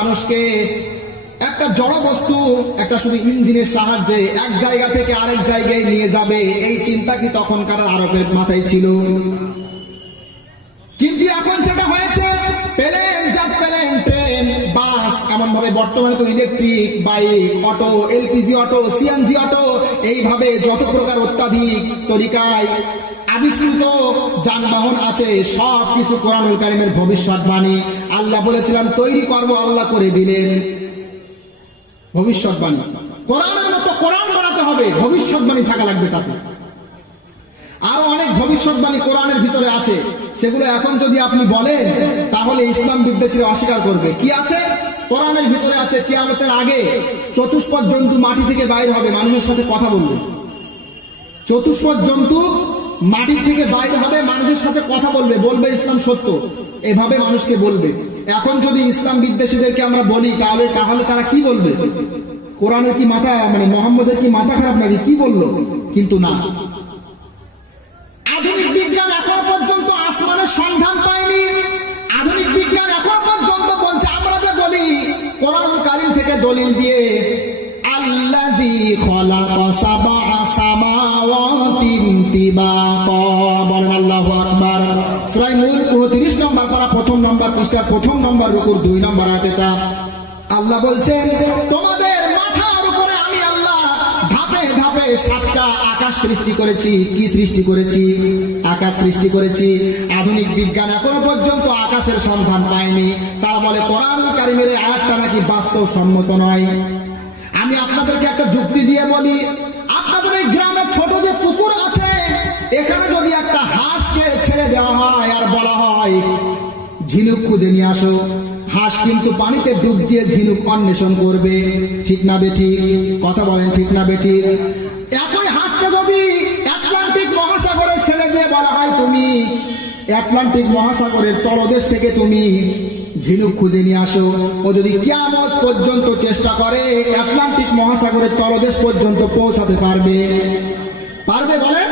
মানুষকে একটা জড় বস্তু একটা শুধু ইঞ্জিনের সাহায্যে এক জায়গা থেকে আরেক জায়গায় নিয়ে যাবে, এই চিন্তা কি তখনকার আরবের মাথায় ছিল? কিন্তু এখন যেটা হয়েছে, প্লেন, জাট প্লেন, ট্রেন, বাস, এমন ভাবে বর্তমানে তো electric bike, auto, LPG auto, CNG auto, এইভাবে যত প্রকার অত্যাধিক তরিকায় আবিষ্কৃত যানবাহন আছে, সব কিছু কোরআনুল কারীমের ভবিষ্যৎবাণী। আল্লাহ বলেছিলেন তৈরি করব, আল্লাহ করে দিলেন। ভবিষ্যৎবাণী কোরআনের মতো কোরআন বানাতে হবে, ভবিষ্যৎবাণী থাকা লাগবে তাতে। আরো অনেক ভবিষ্যৎবাণী কোরআনের ভিতরে আছে, সেগুলো এখন যদি আপনি বলেন তাহলে ইসলাম বিদ্বেষীরা অস্বীকার করবে। কি আছে কোরআনের ভিতরে? আছে কিয়ামতের আগে চতুষ্পদ জন্তু মাটি থেকে বাইর হবে, মানুষের সাথে কথা বলবে। চতুষ্পদ জন্তু মাটি থেকে বাইর হবে, মানুষের সাথে কথা বলবে, বলবে ইসলাম সত্য, এভাবে মানুষকে বলবে। এখন যদি ইসলাম বিদ্বেষীদেরকে আমরা বলি তাহলে তারা কি বলবে? কোরআনের কি মাথা, মানে মোহাম্মদের কি মাথা খারাপ নাকি, কি বললো? কিন্তু না, আধুনিক বিজ্ঞান এখন পর্যন্ত আসমানের সন্ধান পায়নি। আধুনিক বিজ্ঞান এখন পর্যন্ত বলছে, আমরা যে বলি কোরআনুল কারীম থেকে দলিল দিয়ে, আল্লাযী খালাকা সাবআ সামাওয়াতিন তিবাকা, বলেন আল্লাহু আকবার। সূরা মুলক 29 নম্বর পারা 1 নম্বর পৃষ্ঠা 1 নম্বর রুকুর 2 নম্বর আয়াতে আল্লাহ বলছেন, তোমাদের মাথার উপরে আমি আল্লাহ ধাপে ধাপে 7টা আকাশ সৃষ্টি করেছি। কি সৃষ্টি করেছি? আকাশ সৃষ্টি করেছি। আধুনিক বিজ্ঞান এখনো পর্যন্ত আকাশের সন্ধান পায়নি। তারা বলে কোরআনুল কারীমের আয়াতটা নাকি বাস্তবসম্মত নয়। আমি আপনাদেরকে একটা যুক্তি দিয়ে বলি, আপনাদের এই গ্রামের ছোট যে পুকুর আছে, এখানে যদি একটা হাঁসকে ছেড়ে দেওয়া হয় আর বলা হয় ঝিনুক খুঁজে নিয়ে আসো, হাঁস কিন্তু পানিতে ডুব দিয়ে ঝিনুক অন্বেষণ করবে। ঠিক না বেঠিক? কথা বলেন, ঠিক না বেঠিক? একই হাঁসকে যদি আটলান্টিক মহাসাগরে ছেড়ে দিয়ে বলা হয় তুমি আটলান্টিক মহাসাগরের তলদেশ থেকে তুমি ঝিনুক খুঁজে নিয়ে আসো, ও যদি কিয়ামত পর্যন্ত চেষ্টা করে আটলান্টিক মহাসাগরের তলদেশ পর্যন্ত পৌঁছাতে পারবে? পারবে বলে?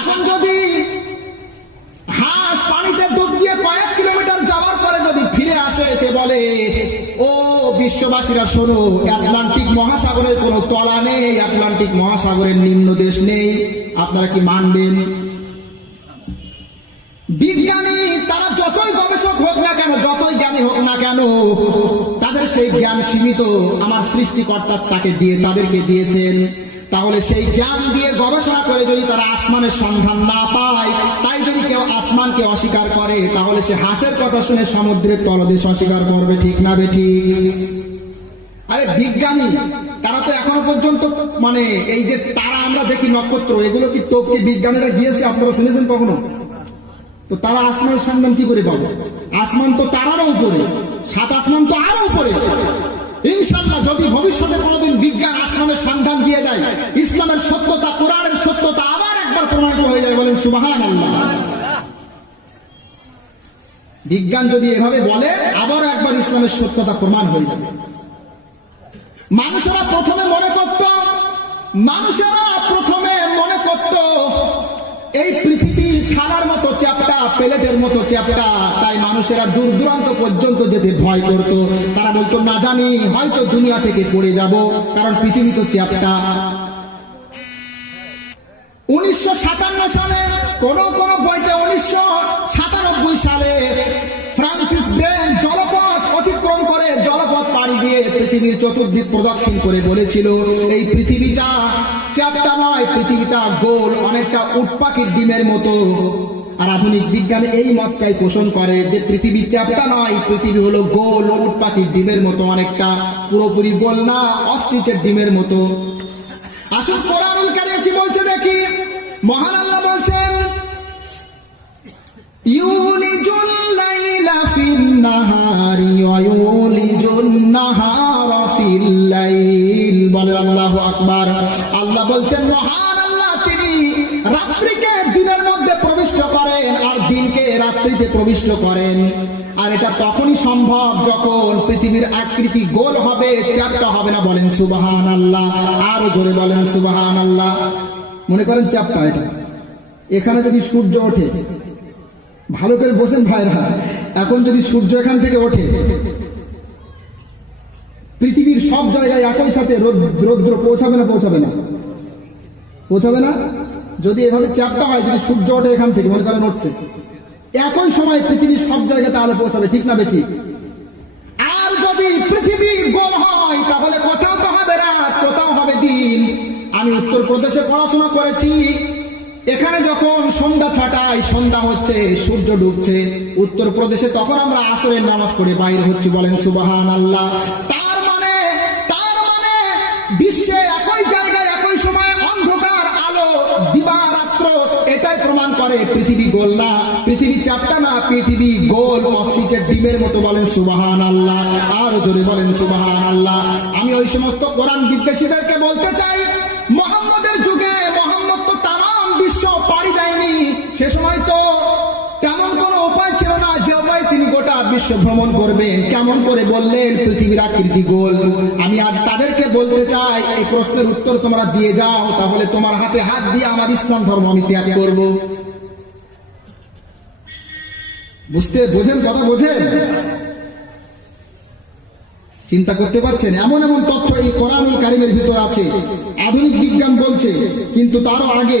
এখন যদি হাঁস পানিতে ডুব দিয়ে কয়েক কিলোমিটার যাওয়ার পরে যদি ফিরে আসে, সে বলে ও বিশ্ববাসীরা শোনো, আটলান্টিক মহাসাগরের কোনো তলা নেই, আটলান্টিক মহাসাগরের নিম্ন দেশ নেই, আপনারা কি মানবেন? বিজ্ঞানী তারা যতই গবেষক হোক না কেন, যতই জ্ঞানী হোক না কেন, তাদের সেই জ্ঞান সীমিত। আমার সৃষ্টিকর্তা তাদেরকে দিয়েছেন। তাহলে সেই জ্ঞান দিয়ে গবেষণা করে যদি তারা আসমানের সন্ধান না পায়, তাই যদি কেউ আসমানকে অস্বীকার করে, তাহলে সে হাঁসের কথা শুনে সমুদ্রের তলদেশ অস্বীকার করবে। ঠিক না বেঠিক? আরে বিজ্ঞানী তারা তো এখনো পর্যন্ত, মানে এই যে তারা আমরা দেখি নক্ষত্র, এগুলো কি টপকে বিজ্ঞানীরা গিয়েছে? আপনারা শুনেছেন কখনো? তো তারা আসমানের সন্ধান কি করে পাবে? আসমান তো তারারও উপরে, 7 আসমান তো আরো উপরে। ইনশাআল্লাহ যদি ভবিষ্যতে কোনোদিন বিজ্ঞান আসমানের সন্ধান দিয়ে দেয়, ইসলামের সত্যতা, কোরআনের সত্যতা আবার একবার প্রমাণিত হয়ে যাবে। বলেন সুবহানাল্লাহ। বিজ্ঞান যদি এভাবে বলে, আবার একবার ইসলামের সত্যতা প্রমাণ হয়ে যাবে। মানুষেরা প্রথমে মনে করত এই পৃথিবী থালার মতো চ্যাপ্টা, প্লেটের মতো চ্যাপ্টা, তাই মানুষেরা দূর দূরান্ত পর্যন্ত যেতে ভয় করত। তারা বলতো না জানি হয়তো দুনিয়া থেকে পড়ে যাব, কারণ পৃথিবী তো চ্যাপ্টা। 1957 সালে কোন বইতে 1997 সালে ফ্রান্সিস ব্রেন জলপথ অতিক্রম করে, জলপথ পাড়ি দিয়ে পৃথিবীর চতুর্দিক প্রদক্ষিণ করে বলেছিল এই পৃথিবীটা চ্যাপ্টা নয়, পৃথিবীটা গোল, অনেকটা উট পাখির ডিমের মতো। আর আধুনিক বিজ্ঞান এই মতটাই পোষণ করে যে পৃথিবী চ্যাপ্টা নয়, পৃথিবী হলো গোল, উট পাখির ডিমের মতো, অনেকটা, পুরোপুরি গোল না, অস্ট্রিচের ডিমের মতো। আসুন কোরআনুল কারীম কি বলছে দেখি। মহান আল্লাহ বলছেন, ইউলিজুল লাইলা ফিন নাহারি ওয়া ইউলিজুন নাহারা ফিল লাইল। বলেন আল্লাহু আকবার। আল্লাহ বলছেন, মহান আল্লাহ তিনি রাত্রিকে দিনের মধ্যে প্রবিষ্ট করেন আর দিনকে রাত্রিতে প্রবিষ্ট করেন। আর এটা তখনই সম্ভব যখন পৃথিবীর আকৃতি গোল হবে, চ্যাপ্টা হবে না। বলেন সুবহানাল্লাহ। আরো জোরে বলেন সুবহানাল্লাহ। মনে করেন চ্যাপ্টা এটা, এখানে যদি সূর্য ওঠে, ভালো করে বোঝেন ভাইরা, এখন যদি সূর্য এখান থেকে ওঠে, পৃথিবীর সব জায়গায় একই সাথে রৌদ্র পৌঁছাবে না? পৌঁছাবে না? পৌঁছাবে না? যদি এভাবে চ্যাপ্টা হয়, যদি সূর্য ওঠে এখান থেকে, মনে করেন উঠছে, একই সময় পৃথিবীর সব জায়গাতে আলো পৌঁছাবে, ঠিক না বেঠিক? আর যদি পৃথিবী গোল হয় তাহলে কোথাও তো হবে রাত, কোথাও হবে দিন। আমি উত্তরপ্রদেশে পড়াশোনা করেছি, এখানে যখন সন্ধ্যা ছটায়, সন্ধ্যা হচ্ছে, সূর্য ডুবছে উত্তরপ্রদেশে, তখন আমরা আসরের নামাজ পড়ে বাইরে হচ্ছি, বলেন সুবহানাল্লাহ। তার মানে বিশ্বে একই জায়গায় একই সময় অন্ধকার আলো, দিবারাত্র, এটাই প্রমাণ করে পৃথিবী গোল না, পৃথিবী চাপটা না, পৃথিবী গোল অস্ট্রিচের ডিমের মতো, বলেন সুবহানাল্লাহ। আরো জোরে বলেন সুবহানাল্লাহ। আমি ওই সমস্ত কোরআন বিদ্বেষীদেরকে বলতে চাই, মুহাম্মদের যুগে মুহাম্মদ তো তামাম বিশ্ব পাড়ি দেয়নি, সে সময় তো তেমন কোনো উপায় ছিল না যে উপায় তিনি গোটা বিশ্ব ভ্রমণ করবেন। কেমন করে বললেন পৃথিবীর আকৃতি গোল? আমি আজ তাদেরকে বলতে চাই, এই প্রশ্নের উত্তর তোমরা দিয়ে যাও, তাহলে তোমার হাতে হাত দিয়ে আমার ইসলাম ধর্ম আমি ত্যাগ করব। বোঝেন কথা? বোঝেন? চিন্তা করতে পারছেন? এমন এমন তথ্য এই কোরআনুল কারিমের ভিতর আছে, আধুনিক বিজ্ঞান বলছে, কিন্তু তারও আগে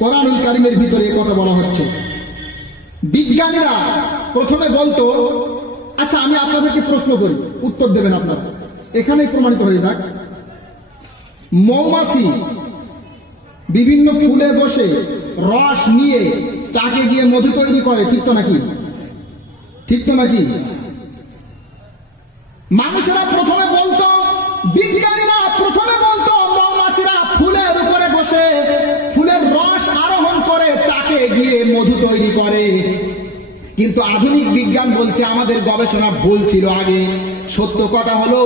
কোরআনুল কারিমের ভিতরে কথা বলা হচ্ছে। বিজ্ঞানীরা প্রথমে বলতো, আচ্ছা আমি আপনাদেরকে প্রশ্ন করি, উত্তর দেবেন আপনারা, এখানেই প্রমাণিত হয়ে যাক। মৌমাছি বিভিন্ন ফুলে বসে রস নিয়ে চাকে গিয়ে মধু তৈরি করে, ঠিক তো নাকি? ঠিক তো নাকি? মানুষেরা প্রথমে বলতো, বিজ্ঞানীরা প্রথমে বলতো, মৌমাছিরা ফুলের উপরে বসে ফুলের রস আরোহণ করে চাকে গিয়ে মধু তৈরি করে। কিন্তু আধুনিক বিজ্ঞান বলছে আমাদের গবেষণা ভুল ছিল আগে। সত্য কথা হলো,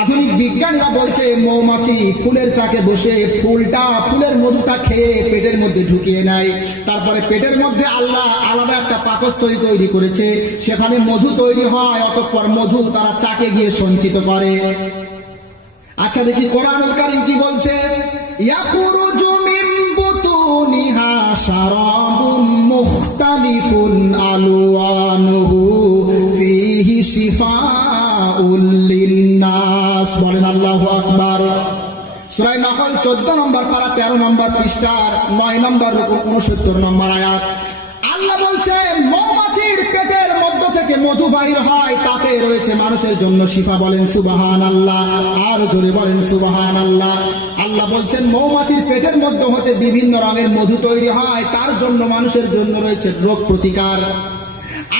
আধুনিক বিজ্ঞানীরা বলছে মৌমাছি ফুলের চাকে বসে ফুলের মধুটা খেয়ে পেটের মধ্যে ঢুকিয়ে নেয়, তারপরে পেটের মধ্যে আল্লাহ আলাদা একটা পাকস্থলী তৈরি করেছে, সেখানে মধু তৈরি হয়, অতঃপর মধু তারা চাকে গিয়ে সঞ্চিত করে। আচ্ছা দেখি কোরআনুল কারীম কি বলছে, ইয়াখরুজু মিন বুতুনিহা শারাবুন মুখতালিফুন আলওয়ানুহু ফীহি শিফাউল লিন্নাস, বলেন আল্লাহু আকবার। সূরা নাহল 14 নম্বর পারা 13 নম্বর পৃষ্ঠার 9 নম্বর রুকু 69 নম্বর আয়াত। আল্লাহ বলছেন মৌমাছির পেটের মধ্য থেকে মধু বাইর হয়, তাতে রয়েছে মানুষের জন্য শিফা, বলেন সুবহানাল্লাহ। আর জোরে বলেন সুবহানাল্লাহ। আল্লাহ বলছেন মৌমাছির পেটের মধ্য হতে বিভিন্ন রঙের মধু তৈরি হয়, তার জন্য মানুষের জন্য রয়েছে রোগ প্রতিকার।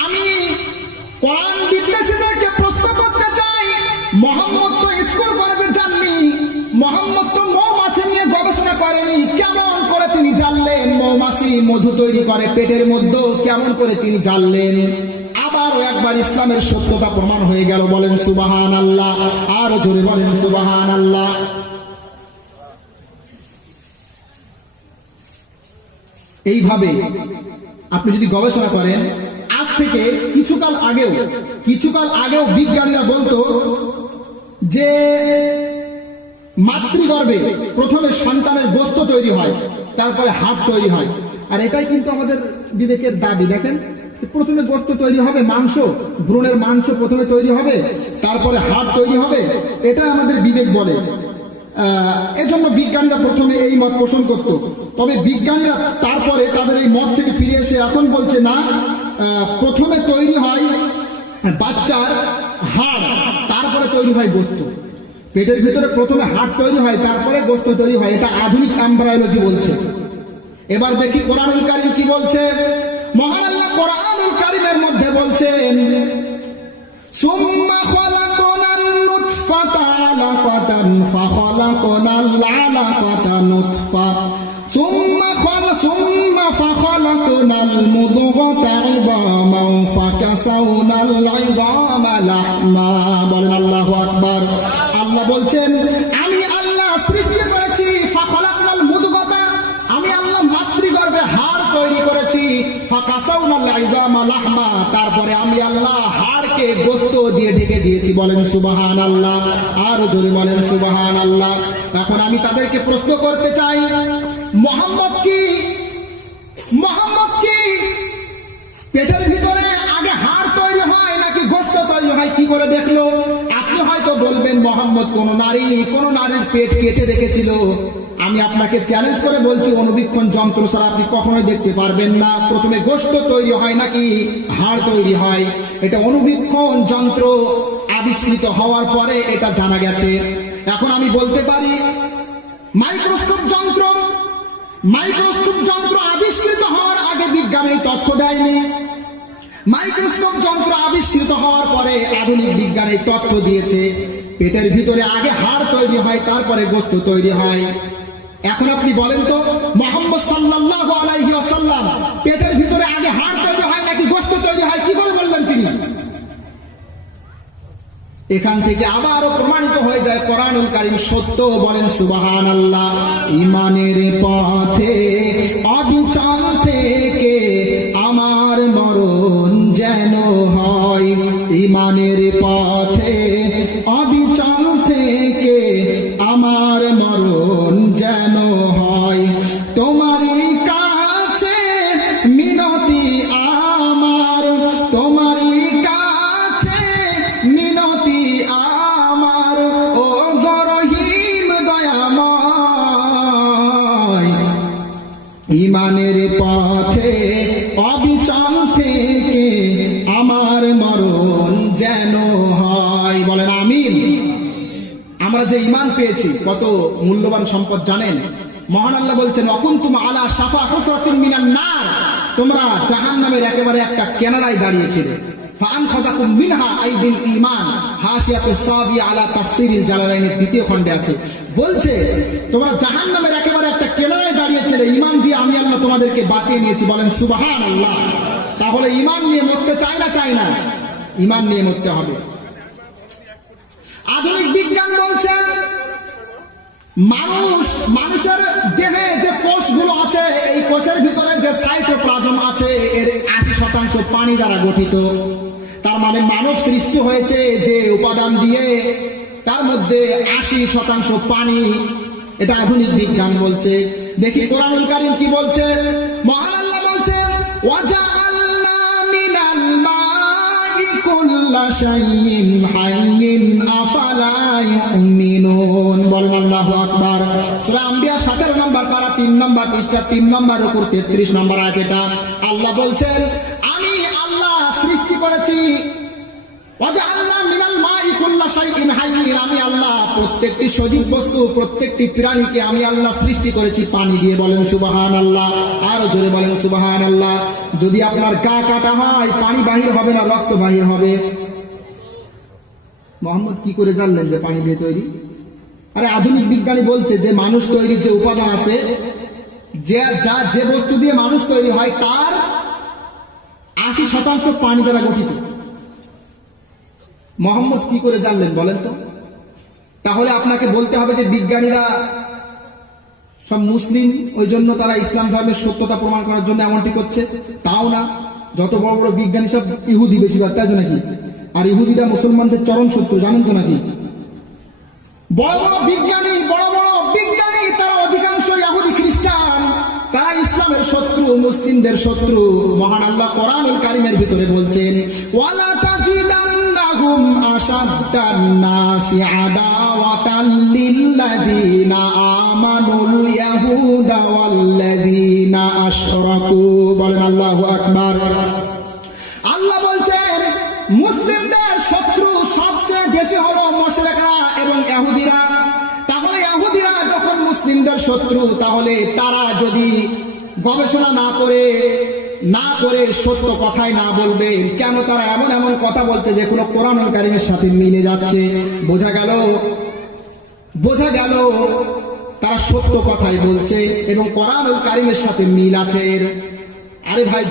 আমি কোরআন বিদ্বেষীদেরকে প্রশ্ন করতে চাই, মুহাম্মদ তো স্কুল কলেজে যাননি, মুহাম্মদ তো মৌমাছি নিয়ে গবেষণা করেনি, কেমন করে তিনি জানলেন মৌমাছি মধু তৈরি করে পেটের মধ্যে? কেমন করে তিনি জানলেন? আবারও একবার ইসলামের সত্যতা প্রমাণ হয়ে গেল, বলেন সুবহানাল্লাহ। আরো জোরে বলেন সুবহানাল্লাহ। এইভাবে আপনি যদি গবেষণা করেন, আজ থেকে কিছুকাল আগেও বিজ্ঞানীরা বলতো যে মাতৃগর্ভে প্রথমে সন্তানের গোস্ত তৈরি হয়, তারপরে হাড় তৈরি হয়। আর এটাই কিন্তু আমাদের বিবেকের দাবি। দেখেন, প্রথমে গোস্ত তৈরি হবে, মাংস, ভ্রূণের মাংস প্রথমে তৈরি হবে, তারপরে হাড় তৈরি হবে, এটা আমাদের বিবেক বলে। এজন্য বিজ্ঞানীরা প্রথমে এই মত পোষণ করত। তবে বিজ্ঞানীরা তারপরে তাদের এই মত থেকে ফিরে এসে এখন বলছে না, প্রথমে তৈরি হয় বাচ্চার হাড়, তারপরে তৈরি হয় গোস্ত। পেটের ভিতরে প্রথমে হাড় তৈরি হয়, তারপরে গোস্ত তৈরি হয়, এটা আধুনিক এমব্রায়োলজি বলছে। এবার দেখি কোরআনুল কারীম কি বলছে। মহান আল্লাহ কোরআনুল কারীমের মধ্যে বলছেন, সুম্মা খালাকনান নুতফাতা আলাকাতান ফাখালাকনাল আলাকাতা নুতফা সুম্মা ফাখালাকনাল মুদগাতা ইযামান ফাকাসাউনাল ইযামা লাহমা, বলেন আল্লাহু আকবার। আল্লাহ বলছেন আমি আল্লাহ সৃষ্টি করেছি, ফাখালাকনাল মুদগাতা, আমি আল্লাহ মাতৃগর্ভে হাড় তৈরি করেছি, ফাকাসাউনাল ইযামা লাহমা, তারপরে আমি আল্লাহ হাড়কে গোশত দিয়ে ঢেকে দিয়েছি, বলেন সুবহানাল্লাহ। আরো জোরে বলেন সুবহানাল্লাহ। এখন আমি তাদেরকে প্রশ্ন করতে চাই, মুহাম্মদ কি পেটের ভিতরে আগে হাড় তৈরি হয় নাকি গোশত তৈরি হয়? কি করে দেখলো? আপনি মোহাম্মদ কোন নারীর পেট কেটে দেখেছিল? আমি আপনাকে চ্যালেঞ্জ করে বলছি, অনুবীক্ষণ যন্ত্র ছাড়া আপনি কখনোই দেখতে পারবেন না। প্রথমে গোশত তৈরি হয় নাকি হাড় তৈরি হয়? এটা অনুবীক্ষণ যন্ত্র আবিষ্কৃত হওয়ার পরে এটা জানা গেছে। এখন আমি বলতে পারি মাইক্রোস্কোপ যন্ত্র আবিষ্কৃত হওয়ার আগে বিজ্ঞান এই তথ্য দেয়নি। মাইক্রোস্কোপ যন্ত্র আবিষ্কৃত হওয়ার পরে আধুনিক বিজ্ঞান এই তথ্য দিয়েছে পেটের ভিতরে আগে হাড় তৈরি হয়, তারপরে গোশত তৈরি হয়। এখন আপনি বলেন তো, মুহাম্মদ সাল্লাল্লাহু আলাইহি ওয়াসাল্লাম পেটের ভিতরে আগে হাড় তৈরি হয় নাকি গোশত তৈরি হয়, কি করে বললেন তিনি? এখান থেকে আবারও প্রমাণিত হয়ে যায় কোরআনুল কারীম সত্য। বলেন সুবহানাল্লাহ। ঈমানের পথে অবিচল থেকে আমার মরণ যেন হয়, ঈমানের পথে অবিচল থেকে আমার মরণ যেন হয়, তোমারই কাছে মিনতি আমার, তোমারই কাছে মিনতি আমার, ও গরহিম দয়াময়। ঈমানের পথে অবিচল থেকে আমার মরণ যেন হয়। বলেন আমিন। আমরা যে ঈমান পেয়েছি কত মূল্যবান সম্পদ জানেন? মহান আল্লাহ বলছেন অকুনতুম আলা শাফা হুফরাতিন মিনান নার, তোমরা জাহান্নামের একেবারে একটা কিনারায় দাঁড়িয়েছিলে। ফাআনখাযাকুম মিনহা আই বিল ঈমান, হাশিয়াতুস সাবি আলা তাফসীরিল জালালাইনের দ্বিতীয় খণ্ডে আছে। বলছে তোমরা জাহান্নামের একেবারে একটা কিনারায় দাঁড়িয়েছিলে, ঈমান দিয়ে আমি আল্লাহ তোমাদেরকে বাঁচিয়ে নিয়েছি। বলেন সুবহানাল্লাহ। তাহলে ঈমান নিয়ে মরতে চাই না? ঈমান নিয়ে মরতে হবে। আধুনিক বিজ্ঞান বলছে মানুষের দেহে যে কোষগুলো আছে, এই কোষের ভিতরে যে সাইটোপ্লাজম আছে এর 80% পানি দ্বারা গঠিত। তার মানে মানব সৃষ্টি হয়েছে যে উপাদান দিয়ে, তার মধ্যে 80% পানি। এটা আধুনিক বিজ্ঞান বলছে। দেখি কোরআনুল কারীম কি বলছে। মহান আল্লাহ বলছে ওয়াজআলনা মিনাল মাই কুল্লা শাইইন হাইয়্যিন আফালা ইউমিনুন। বলেন আল্লাহু আকবার। সূরা আম্বিয়া 17 নম্বর পারা 3 নম্বর পৃষ্ঠা 3 নম্বর উপর 33 নম্বর আয়াত। এটা আল্লাহ বলছেন আমি আল্লাহ সৃষ্টি করেছি ওয়াজআলনা মিনাল মাই কুল্লা শাইইন হাইয়্যিন, আমি আল্লাহ প্রত্যেকটি সজীব বস্তু, প্রত্যেকটি প্রাণীকে আমি আল্লাহ সৃষ্টি করেছি পানি দিয়ে। বলেন সুবহানাল্লাহ। আরো জোরে বলেন সুবহানাল্লাহ। যদি আপনার গা কাটা হয় পানি বাহির হবে না, রক্ত বাহির হবে। মোহাম্মদ কি করে জানলেন যে পানি দিয়ে তৈরি? আরে আধুনিক বিজ্ঞানী বলছে যে মানুষ তৈরির যে উপাদান আছে, যে বস্তু দিয়ে মানুষ তৈরি হয় তার 80% পানি দ্বারা গঠিত। মোহাম্মদ কি করে জানলেন বলেন তো? তাহলে আপনাকে বলতে হবে যে বিজ্ঞানীরা সব মুসলিম, ওই জন্য তারা ইসলাম ধর্মের সত্যতা প্রমাণ করার জন্য এমনটি করছে। তাও না, যত বড় বড় বিজ্ঞানী সব ইহুদি বেশিরভাগ, তাই তো নাকি? আর ইহুদিরা মুসলমানদের চরম শত্রু, জানেন তো নাকি? বড় বড় বিজ্ঞানী তারা অধিকাংশ ইহুদি খ্রিস্টান, তারা ইসলামের শত্রু, মুসলিমদের শত্রু। মহান আল্লাহ কোরআনুল কারীমের ভিতরে বলছেন ওয়ালা তাজিদান্নাহুম আশাদ্দান নাসি আদাওয়াতাল লিল্লাযিনা আমানুল ইয়াহুদা ওয়াল্লাযিনা আশরাকু। বলেন আল্লাহু আকবার। আল্লাহ বলছেন মুসলিমদের শত্রু সবচেয়ে বেশি হলো মুশরিকরা এবং ইহুদিরা। তাহলে ইহুদিরা যখন মুসলিমদের শত্রু, তাহলে তারা যদি গবেষণা না করে সত্য কথাই না বলবে, কেন তারা এমন কথা বলছে যেগুলো কোরআনুল কারীমের সাথে মিলে যাচ্ছে? বোঝা গেল তারা সত্য কথাই বলছে এবং কোরআনুল কারীমের সাথে মিল আছে। আরে ভাই,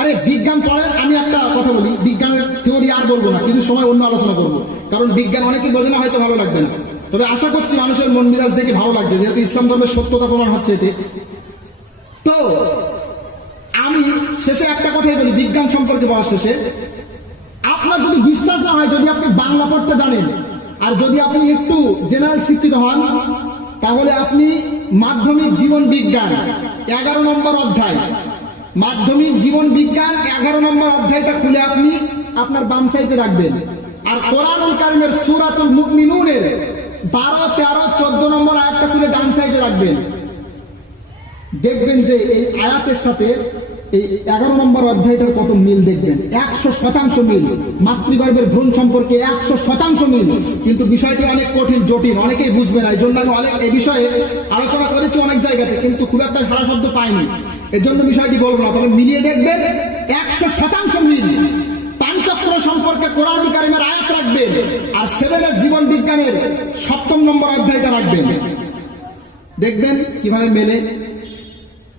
আরে বিজ্ঞান পড়েন। আমি একটা কথা বলি, বিজ্ঞানের থিওরি আর বলবো না, কিন্তু সময় অন্য আলোচনা করবো, কারণ বিজ্ঞান অনেকে বোঝে না, হয়তো ভালো লাগবে না। তবে আশা করছি মানুষের মন মেজাজ দেখে ভালো লাগছে, যেহেতু ইসলাম ধর্মের সত্যতা প্রমাণ হচ্ছে এতে। তো আমি শেষে একটা কথাই বলি বিজ্ঞান সম্পর্কে বলার শেষে, আপনার যদি বিশ্বাস না হয়, যদি আপনি বাংলা পড়তে জানেন আর যদি আপনি একটু জেনারেল শিক্ষিত হন, তাহলে আপনি মাধ্যমিক জীবন বিজ্ঞান 11 নম্বর অধ্যায়, মাধ্যমিক জীবন বিজ্ঞান 11 নম্বর অধ্যায়টা খুলে আপনি আপনার বাম সাইডে রাখবেন। আর কোরআনুল কারীমের সূরাতুল মুমিনুনের 12, 13, 14 নম্বর আয়াতটা খুলে ডান সাইডে রাখবেন। দেখবেন যে এই আয়াতের সাথে এই 11 নম্বর অধ্যায়টার কত মিল দেখবেন। 100% মিল। মাতৃগর্ভের ভ্রূণ সম্পর্কে 100% মিল। কিন্তু বিষয়টি অনেক কঠিন, জটিল, অনেকেই বুঝবে না। এই জন্য আমি অনেক এই বিষয়ে আলোচনা করেছি অনেক জায়গাতে, কিন্তু খুব একটা সারা শব্দ পাইনি। এর জন্য বিষয়টি বলবো না, তবে মিলিয়ে দেখবেন 100% মিল। পাঞ্চক্র সম্পর্কে কোরআনুল কারীমের আয়াত রাখবেন, আর 7 জীবন বিজ্ঞানের 7 নম্বর অধ্যায়টা রাখবেন। দেখবেন কিভাবে মেলে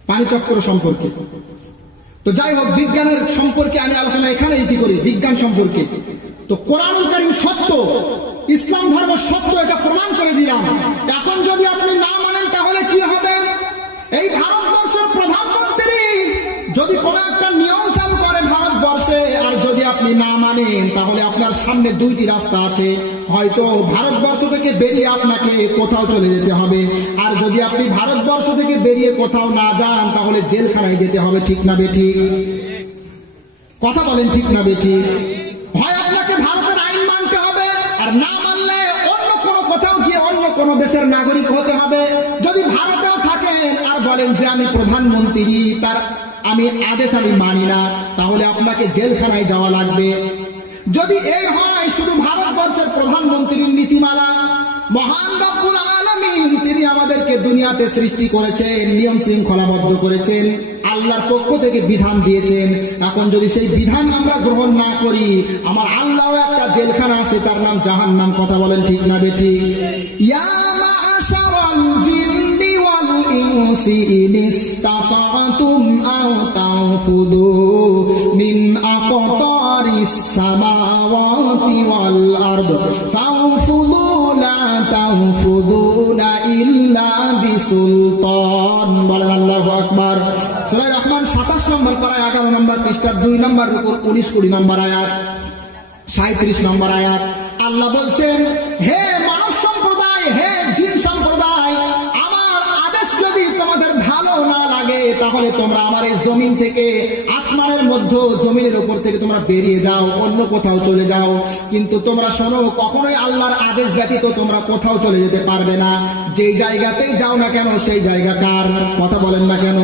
পানিচক্র সম্পর্কে। তো যাই হোক, বিজ্ঞানের সম্পর্কে আমি আলোচনা এখানে কি করি, বিজ্ঞান সম্পর্কে। তো কোরআনুল কারীম সত্য, ইসলাম ধর্ম সত্য, এটা প্রমাণ করে দিলাম। এখন যদি আপনি না মানেন তাহলে কি হবে? এই ভারতবর্ষের প্রধানমন্ত্রী যদি কোনো একটা নিয়ম চালু করে ভারতবর্ষে, আর যদি আপনি না মানেন তাহলে আপনার সামনে 2টি রাস্তা আছে। হয়তো ভারতবর্ষ থেকে বেরিয়ে আপনাকে কোথাও চলে যেতে হবে, আর যদি আপনি ভারতবর্ষ থেকে বেরিয়ে কোথাও না যান তাহলে জেলখানায় যেতে হবে। ঠিক না বেঠিক? কথা বলেন, ঠিক না বেঠিক? হয় আপনাকে ভারতের আইন মানতে হবে, আর না মানলে অন্য কোনো কোথাও গিয়ে অন্য কোনো দেশের নাগরিক হতে হবে। যদি ভারতেও থাকেন আর বলেন যে আমি প্রধানমন্ত্রী, তার আমি আদেশ আমি মানি না, তাহলে আপনাকে জেলখানায় যাওয়া লাগবে। যদি এই হয় শুধু ভারতবর্ষের প্রধানমন্ত্রীর নীতিমালা, মহান রব্বুল আলামিন তিনি আমাদেরকে দুনিয়াতে সৃষ্টি করেছেন, নিয়ম শৃঙ্খলাবদ্ধ করেছেন, আল্লাহর পক্ষ থেকে বিধান দিয়েছেন। এখন যদি সেই বিধান আমরা গ্রহণ না করি, আমার আল্লাহও একটা জেলখানা আছে, তার নাম জাহান্নাম। কথা বলেন, ঠিক না বেঠিক? ইয়া মা'শারাল জিন্নি ওয়াল ইনসি ইন ইসতাতা'তুম আও তানফুদু মিন আকতারিস সামাওয়াতি ওয়াল আরদ ফানফুদু লা তানফুদুনা ইল্লা বিসুলতান। বলেন আল্লাহু আকবার। সূরা রহমান 27 নম্বর পারা 11 নম্বর পৃষ্ঠা 2 নম্বর উপর 19-20 নম্বর আয়াত, 37 নম্বর আয়াত। আল্লাহ বলছেন, হে মানব সম্প্রদায়, হে জিন সম্প্রদায়, আমার আদেশ যদি তোমাদের ভালো না লাগে তাহলে তোমরা আমার এই জমিন থেকে, আসমানের মধ্যে জমিনের উপর থেকে তোমরা বেরিয়ে যাও, অন্য কোথাও চলে যাও। কিন্তু তোমরা শোনো, কখনোই আল্লাহর আদেশ ব্যতীত তোমরা কোথাও চলে যেতে পারবে না। যেই জায়গাতেই যাও না কেন সেই জায়গা কার? কথা বলেন না কেন?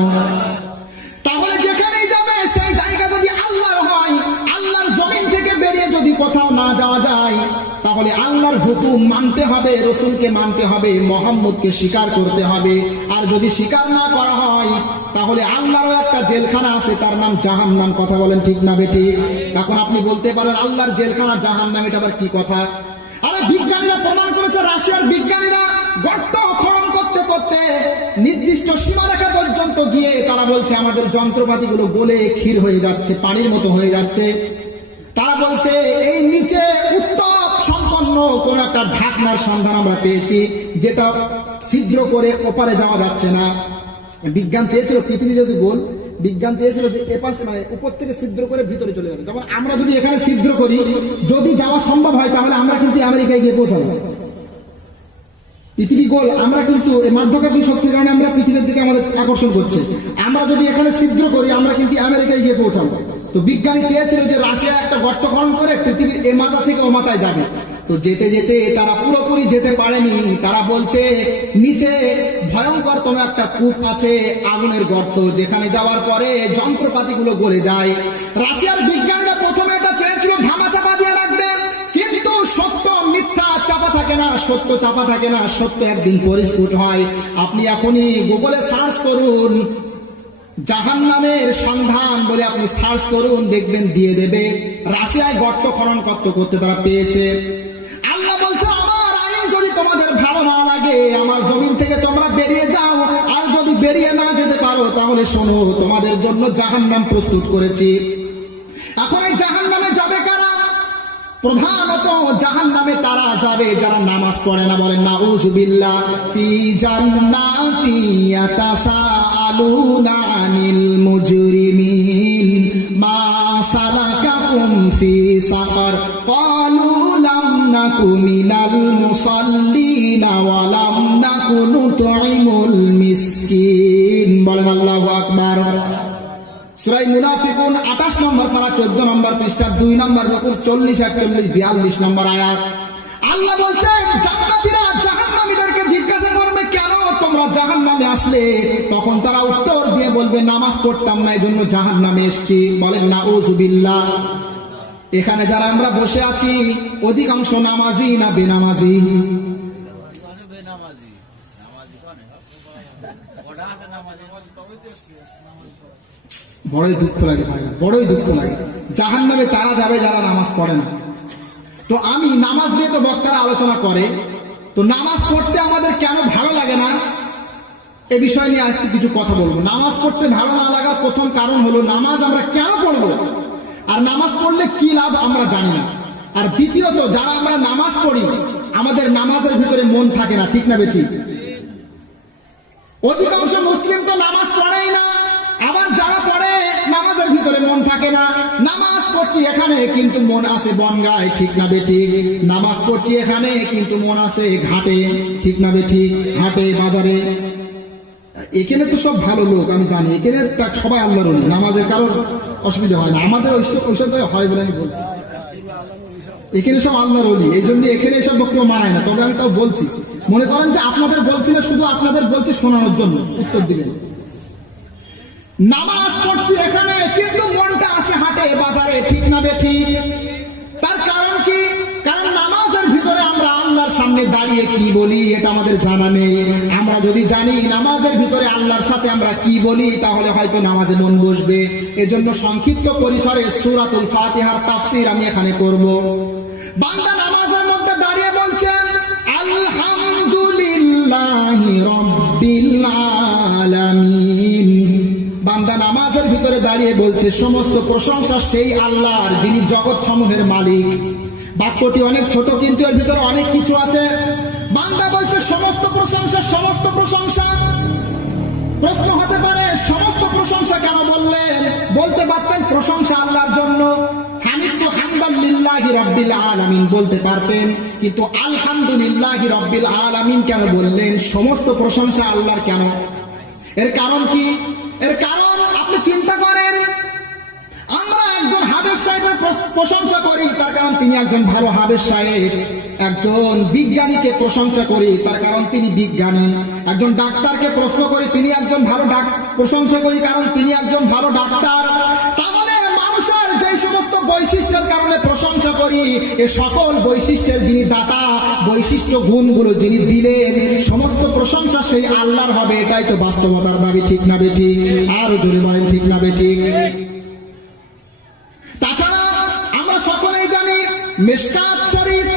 তাহলে যেখানেই যাবে সেই জায়গা যদি আল্লাহর হয়, আল্লাহর জমিন থেকে বেরিয়ে যদি কোথাও না যাওয়া যায়, তাহলে আল্লাহর হুকুম মানতে হবে, রসুলকে মানতে হবে, মুহাম্মদকে স্বীকার করতে হবে। আর যদি স্বীকার না করা হয় তাহলে আল্লাহরও একটা জেলখানা আছে, তার নাম জাহান্নাম। কথা বলেন, ঠিক না বেঠিক? এখন আপনি বলতে পারেন আল্লাহর জেলখানা জাহান্নাম, এটা আবার কি কথা? আরে বিজ্ঞানীরা প্রমাণ করেছে, রাশিয়ার বিজ্ঞানীরা গর্ত খনন করতে করতে নির্দিষ্ট সীমারেখা পর্যন্ত গিয়ে তারা বলছে আমাদের যন্ত্রপাতিগুলো গলে ক্ষীর হয়ে যাচ্ছে, পানির মতো হয়ে যাচ্ছে। তারা বলছে এই নিচে উত্তপ সম্পন্ন কোন একটা ঢাকনার সন্ধান আমরা পেয়েছি, যেটা ছিদ্র করে ওপারে যাওয়া যাচ্ছে না। বিজ্ঞান চেয়েছিল পৃথিবী যদি গোল, বিজ্ঞান চেয়েছিল যে এপাশে মানে উপর থেকে ছিদ্র করে ভিতরে চলে যাবে। যেমন আমরা যদি এখানে ছিদ্র করি, যদি যাওয়া সম্ভব হয় তাহলে আমরা কিন্তু আমেরিকায় গিয়ে পৌঁছাবো। পৃথিবী গোল, আমরা কিন্তু এই মাধ্যাকর্ষণ শক্তির কারণে আমরা পৃথিবীর দিকে আমাদের আকর্ষণ করছে। আমরা যদি এখানে ছিদ্র করি আমরা কিন্তু আমেরিকায় গিয়ে পৌঁছাবো। তো বিজ্ঞানী চেয়েছিল যে রাশিয়া একটা গর্ত খনন করে পৃথিবীর এ মাথা থেকে ও মাথায় যাবে। তো যেতে যেতে তারা পুরোপুরি যেতে পারেনি। তারা বলছে নিচে ভয়ঙ্কর কোনো একটা কূপ আছে, আগুনের গর্ত, যেখানে যাওয়ার পরে যন্ত্রপাতিগুলো গলে যায়। রাশিয়ার বিজ্ঞানীরা প্রথমে এটা চেয়েছিল ধামা চাপা দিয়ে রাখবে, কিন্তু সত্য মিথ্যা চাপা থাকে না, সত্য চাপা থাকে না, সত্য একদিন পরিস্ফুট হয়। আপনি এখনই গুগলে সার্চ করুন, জাহান্নামের সন্ধান বলে আপনি সার্চ করুন, দেখবেন দিয়ে দেবে। রাশিয়ায় গর্ত খনন করতে করতে তারা পেয়েছে। আল্লাহ বলছে আমার আইন যদি তোমাদের ভালো না লাগে, আমার জমিন থেকে তোমরা বেরিয়ে যাও, আর যদি বেরিয়ে না যেতে পারো তাহলে শোনো, তোমাদের জন্য জাহান্নাম প্রস্তুত করেছি। এখন এই জাহান্নামে যাবে কারা? প্রধানত জাহান্নামে তারা যাবে যারা নামাজ পড়ে না। বলেন নাউযুবিল্লাহ। ফি জান্নাতি ইয়াতাসাআলুনা আনিল মুজরিমিন মা সালাকাকুম ফি সাকার ক্বালু লাম নাকু মিনাল মুসাল্লিনা ওয়া লাম নাকু নুতঈমুল মিসকিন। বলেন আল্লাহু আকবার। সূরা মুনাফিকুন 28 নম্বর পারা 14 নম্বর পৃষ্ঠা 2 নম্বর রুকু 40 41 42 নম্বর আয়াত। আল্লাহ বলছেন জান্নাতীরা জাহান্নামীদেরকে জিজ্ঞাসা করবে কেন তোমরা জাহান্নামে আসলে, তখন তারা উত্তর দিয়ে বলবে নামাজ পড়তাম না এজন্য জাহান্নামে এসেছি। বলেন নাউযুবিল্লাহ। এখানে যারা আমরা বসে আছি অধিকাংশ নামাজি না বেনামাজি? বড়ই দুঃখ লাগে ভাই, বড়ই দুঃখ লাগে। জাহান্নামে তারা যাবে যারা নামাজ পড়ে না। তো আমি নামাজ নিয়ে তো বক্তারা আলোচনা করে, তো নামাজ পড়তে আমাদের কেন ভালো লাগে না এ বিষয় নিয়ে আজকে কিছু কথা বলবো। নামাজ পড়তে ভালো না লাগার প্রথম কারণ হলো নামাজ আমরা কেন পড়বো, আর নামাজ পড়লে কি লাভ আমরা জানি না। আর দ্বিতীয়ত যারা আমরা নামাজ পড়ি আমাদের নামাজের ভিতরে মন থাকে না, ঠিক না বেঠিক? অধিকাংশ মুসলিম তো নামাজ পড়েই না, আবার যারা পড়ে নামাজের ভিতরে মন থাকে না। নামাজ পড়ছি এখানে কিন্তু মন আছে বনগায়, ঠিক না বেঠিক? নামাজ পড়ছি এখানে কিন্তু মন আছে ঘাটে, ঠিক না বেঠিক? হাটে বাজারে। এখানে তো সব ভালো লোক আমি জানি, এখানে সবাই আল্লাহর ওলি, নামাজের কারোর অসুবিধা হয় না। আমাদের ওইসব হয় বলে আমি বলছি, এখানে সব আল্লাহর ওলি, এই জন্য এখানে এসব বক্তব্য মানায় না। তবে আমি তাও বলছি, মনে করেন যে আপনাদের বলছি না, শুধু আপনাদের বলছি শোনানোর জন্য, উত্তর দিবেন। নামাজ পড়ছি এখানে কিন্তু মনটা আছে হাটে বাজারে, ঠিক না বেঠিক? তার কারণ কি? কারণ নামাজের ভিতরে আমরা আল্লাহর সামনে দাঁড়িয়ে কি বলি এটা আমাদের জানা নেই। আমরা যদি জানি নামাজের ভিতরে আল্লাহর সাথে আমরা কি বলি তাহলে হয়তো নামাজে মন বসবে। এজন্য সংক্ষিপ্ত পরিসরে সূরাতুল ফাতিহার তাফসীর আমি এখানে করব। বান্দা নামাজের মধ্যে দাঁড়িয়ে বলছেন আলহামদুলিল্লাহি রাব্বিল আলামিন। বান্দা নামাজের ভিতরে দাঁড়িয়ে বলছে সমস্ত প্রশংসা সেই আল্লাহর যিনি জগৎ সমূহের মালিক। বাক্যটি অনেক ছোট কিন্তু এর ভিতরে অনেক কিছু আছে। বান্দা বলছে সমস্ত প্রশংসা, সমস্ত প্রশংসা। প্রশ্ন হতে পারে সমস্ত প্রশংসা কেন বললেন? বলতে পারতেন প্রশংসা আল্লাহর জন্য, হামিদতু হামদান লিল্লাহি রাব্বিল আলামিন বলতে পারতেন, কিন্তু আলহামদুলিল্লাহি রাব্বিল আলামিন কেন বললেন? সমস্ত প্রশংসা আল্লাহর কেন? এর কারণ কি? এর কারণ আপনি চিন্তা করেন, আমরা একজন হাফেজ সাহেবের প্রশংসা করি তার কারণ তিনি একজন ভালো হাফেজ সাহেব। একজন বিজ্ঞানীকে প্রশংসা করি তার কারণ তিনি বিজ্ঞানী। একজন ডাক্তারকে প্রশ্ন করি তিনি একজন ভালো প্রশংসা করি কারণ তিনি একজন ভালো ডাক্তার। তার মানে মানুষের যে সমস্ত বৈশিষ্ট্যের কারণে প্রশংসা করি, এ সকল বৈশিষ্ট্যের যিনি দাতা, বৈশিষ্ট্য গুণগুলো যিনি দিলেন, সমস্ত প্রশংসা সেই আল্লাহর হবে। এটাই তো বাস্তবতার দাবি, ঠিক না বেঠিক? আরো জোরে বলেন ঠিক না বেঠিক? তাছাড়া আমরা সকলেই জানি মিশকাত শরীফ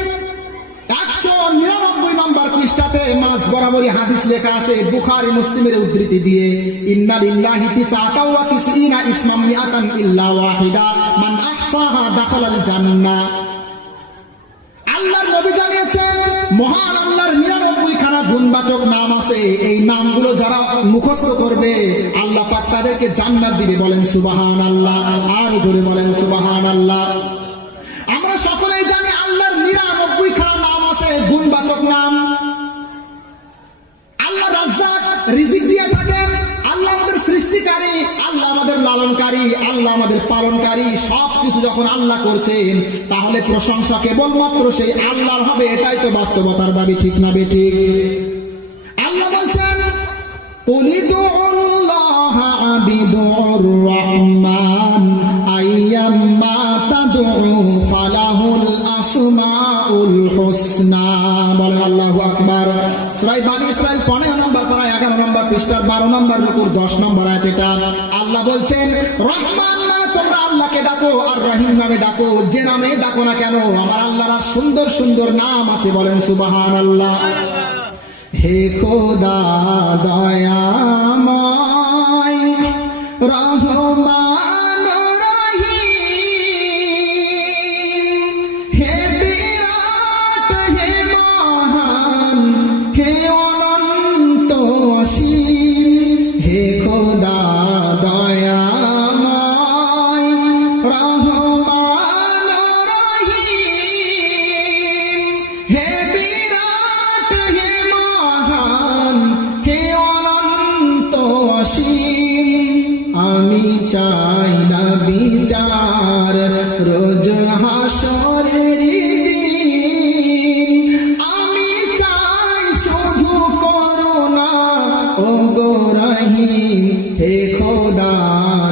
199 নম্বর পৃষ্ঠাতে মাঝ বরাবরই হাদিস লেখা আছে, বুখারী মুসলিমের উদ্ধৃতি দিয়ে, ইন্না লিল্লাহি তিসআতাও ওয়া তিসঈনা ইসমান মিআতান ইল্লা ওয়াহিদা মান আহসাহা দাখালাল জান্নাহ। আল্লাহর নবী জানিয়েছেন মহান আল্লাহর 99 খানা গুণবাচক নাম আছে, এই নামগুলো যারা মুখস্থ করবে আল্লাহ পাক তাদেরকে জান্নাত দিবে। বলেন সুবহানাল্লাহ, আর জোরে বলেন সুবহানাল্লাহ। আমরা সকলেই জানি আল্লাহর 99 খানা নাম আছে, গুণবাচক নাম। আল্লাহ রাজ্জাক, রিজিক দিয়ে থাকেন। আল্লাহ আমাদের সৃষ্টিকারী, আল্লাহ আমাদের লালনকারী, আল্লাহ আমাদের পালনকারী। সবকিছু যখন আল্লাহ করছেন তাহলে প্রশংসা কেবলমাত্র সেই আল্লাহর হবে। এটাই তো বাস্তবতার দাবি, ঠিক না বেঠিক? আল্লাহ বলছেন কুলিদুল্লাহা আবিদুর রহমান আইয়াম্মা তাদউ ফালাহুল আসমাউল হুসনা। বলেন আল্লাহু আকবার। সূরা বানী ইসরাঈল 15 নম্বর পারা 11 নম্বর পৃষ্ঠার 12 নম্বর রুকুর 10 নম্বর আয়াত। এটা আল্লাহ বলছেন রহমান নামে তোমরা আল্লাহকে ডাকো আর রহিম নামে ডাকো, যে নামে ডাকো না কেন আমার আল্লাহর সুন্দর সুন্দর নাম আছে। বলেন সুবহানাল্লাহ। হে খোদা দয়াময় রহমান রহিম, হে বিরাট, হে মহান, হে অনন্ত অসীম, হে খোদা দয়াময় রহমান রহিম, হে বিরাট, হে মহান, হে অনন্ত অসীম। আমি চাই না বিচার রোজ হাসরের দিন, আমি চাই শুধু করুণা ও গো রহিম হে খোদা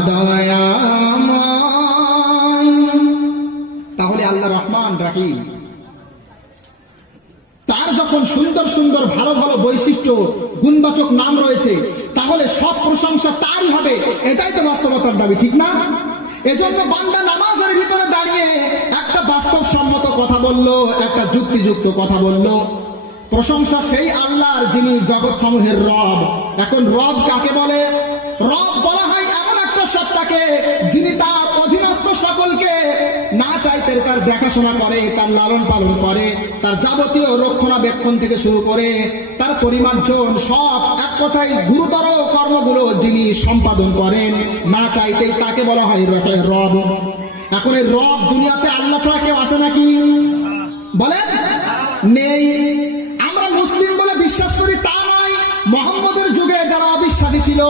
দয়াময়। তাহলে আল্লাহ রহমান রহিম, তার যখন সুন্দর সুন্দর ভালো ভালো বৈশিষ্ট্য গুণবাচক নাম রয়েছে, তাহলে সব প্রশংসা তারই হবে, এটাই তো বাস্তবতার দাবি, ঠিক না? এজন্য বান্দা নামাজের ভিতরে দাঁড়িয়ে একটা বাস্তবসম্মত কথা বলল, একটা যুক্তিযুক্ত কথা বলল। প্রশংসা সেই আল্লাহর যিনি জগৎ সমূহের রব। এখন রব কাকে বলে? রব বলা হয় এমন একটা সত্তাকে যিনি তার অধীনস্থ সকলকে না চাইতে তার দেখাশোনা করে, তার লালন পালন করে, তার যাবতীয় রক্ষণাবেক্ষণ থেকে শুরু করে তার পরিমার্জন সব, এক কথায় গুরুতর কর্মগুলো যিনি সম্পাদন করেন না চাইতেই, তাকে বলা হয় রব। এখন এই রব দুনিয়াতে আল্লাহ ছাড়া কেউ আছে নাকি? বলেন নেই। আমরা মুসলিম বলে বিশ্বাস করি তা নয়, মুহাম্মদের যুগে যারা অবিশ্বাসী ছিল,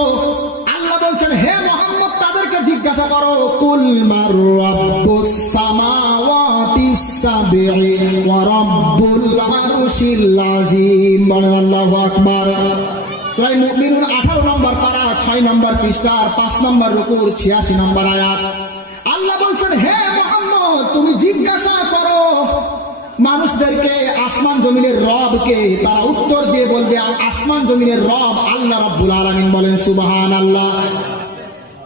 আল্লাহ বলছেন হে মুহাম্মদ তাদেরকে জিজ্ঞাসা করো, কুল মার রাব্বুস সামাওয়াতিস সাবঈ ওয়া রাব্বুল আরশিল আযীম। আল্লাহু আকবার। সূরা মুমিনুন 18 নম্বর পারা 6 নম্বর পৃষ্ঠার 5 নম্বর রুকুর 86 নম্বর আয়াত। আল্লাহ বলছেন হে মুহাম্মদ তুমি জিজ্ঞাসা করো মানুষদেরকে আসমান জমিনের রবকে, তারা উত্তর দিয়ে বলবে আসমান জমিনের রব আল্লাহ রাব্বুল আলামিন। বলেন সুবহানাল্লাহ।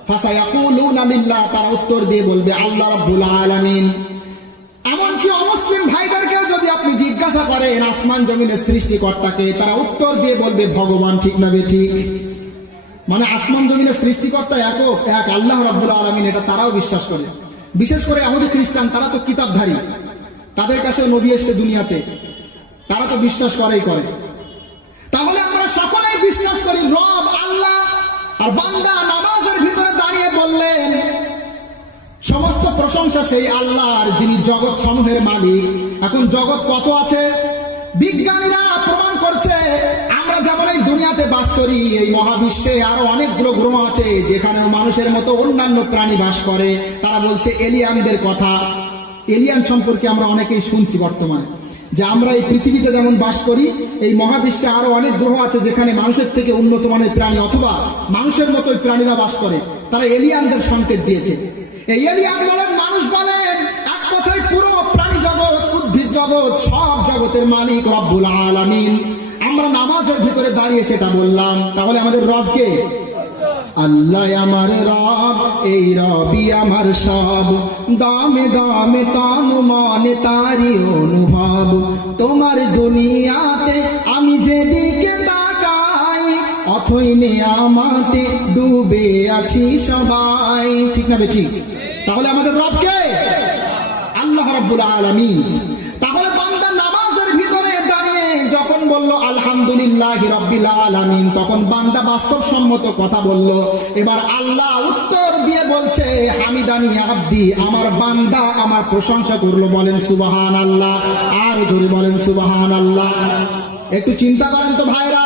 ফাসায়াকুলুনা লিল্লাহ, তারা উত্তর দিয়ে বলবে আল্লাহ রাব্বুল আলামিন। এমনকি অমুসলিম ভাইদেরকেও যদি আপনি জিজ্ঞাসা করেন আসমান জমিনের সৃষ্টিকর্তাকে, তারা উত্তর দিয়ে বলবে ভগবান। ঠিক না বেঠিক? মানে আসমান জমিনের সৃষ্টিকর্তা এক আল্লাহ রাব্বুল আলামিন, এটা তারাও বিশ্বাস করে। বিশেষ করে ইহুদি খ্রিস্টান, তারা তো কিতাবধারী, তাদের কাছে নবী এসেছে দুনিয়াতে, তারা তো বিশ্বাস করেই করে। তাহলে আমরা সকলেই বিশ্বাস করি রব আল্লাহ। আর বান্দা নামাজের ভিতরে দাঁড়িয়ে বললেন সমস্ত প্রশংসা সেই আল্লাহর যিনি জগৎ সমূহের মালিক। এখন জগৎ কত আছে? বিজ্ঞানীরা প্রমাণ করছে আমরা যেমন এই দুনিয়াতে বাস করি, এই মহাবিশ্বে আরো অনেকগুলো গ্রহ আছে যেখানে মানুষের মতো অন্যান্য প্রাণী বাস করে। তারা বলছে এলিয়ানদের কথা। এলিয়ান সম্পর্কে আমরা অনেকেই শুনছি বর্তমানে, যে আমরা এই পৃথিবীতে যেমন বাস করি, এই মহাবিশ্বে আরো অনেক গ্রহ আছে যেখানে মানুষের থেকে উন্নত মানের প্রাণী অথবা মানুষের মতোই প্রাণীরা বাস করে। তারা এলিয়ানদের সংকেত দিয়েছে। এই এলিয়ান বলেন, মানুষ বলেন, এক কথায় পুরো প্রাণী জগৎ, উদ্ভিদ জগৎ, সব জগতের মালিক রব্বুল আলামিন। আমরা নামাজের ভিতরে দাঁড়িয়ে সেটা বললাম। তাহলে আমাদের রবকে? আল্লাহ আমার রব, এই রবি আমার সব, দামে দামে তন মনে তারি অনুভব। তোমার দুনিয়াতে আমি যেদিকে তাকাই, অথই নিয়ামতে ডুবে আছি সবাই। ঠিক না বেঠিক? তাহলে আমাদের রবকে? আল্লাহ রাব্বুল আলামিন। তাহলে বান্দা নামাজের ভিতরে দাঁড়িয়ে যখন বলল আলহামদুলিল্লাহি রাব্বিল আলামিন, তখন বান্দা বাস্তবসম্মত কথা বলল। এবার আল্লাহ উত্তর দিয়ে বলছে হামিদানি আব্দি, আমার বান্দা আমার প্রশংসা করলো। বলেন সুবহানাল্লাহ। আর জোরে বলেন সুবহানাল্লাহ। একটু চিন্তা করেন তো ভাইরা,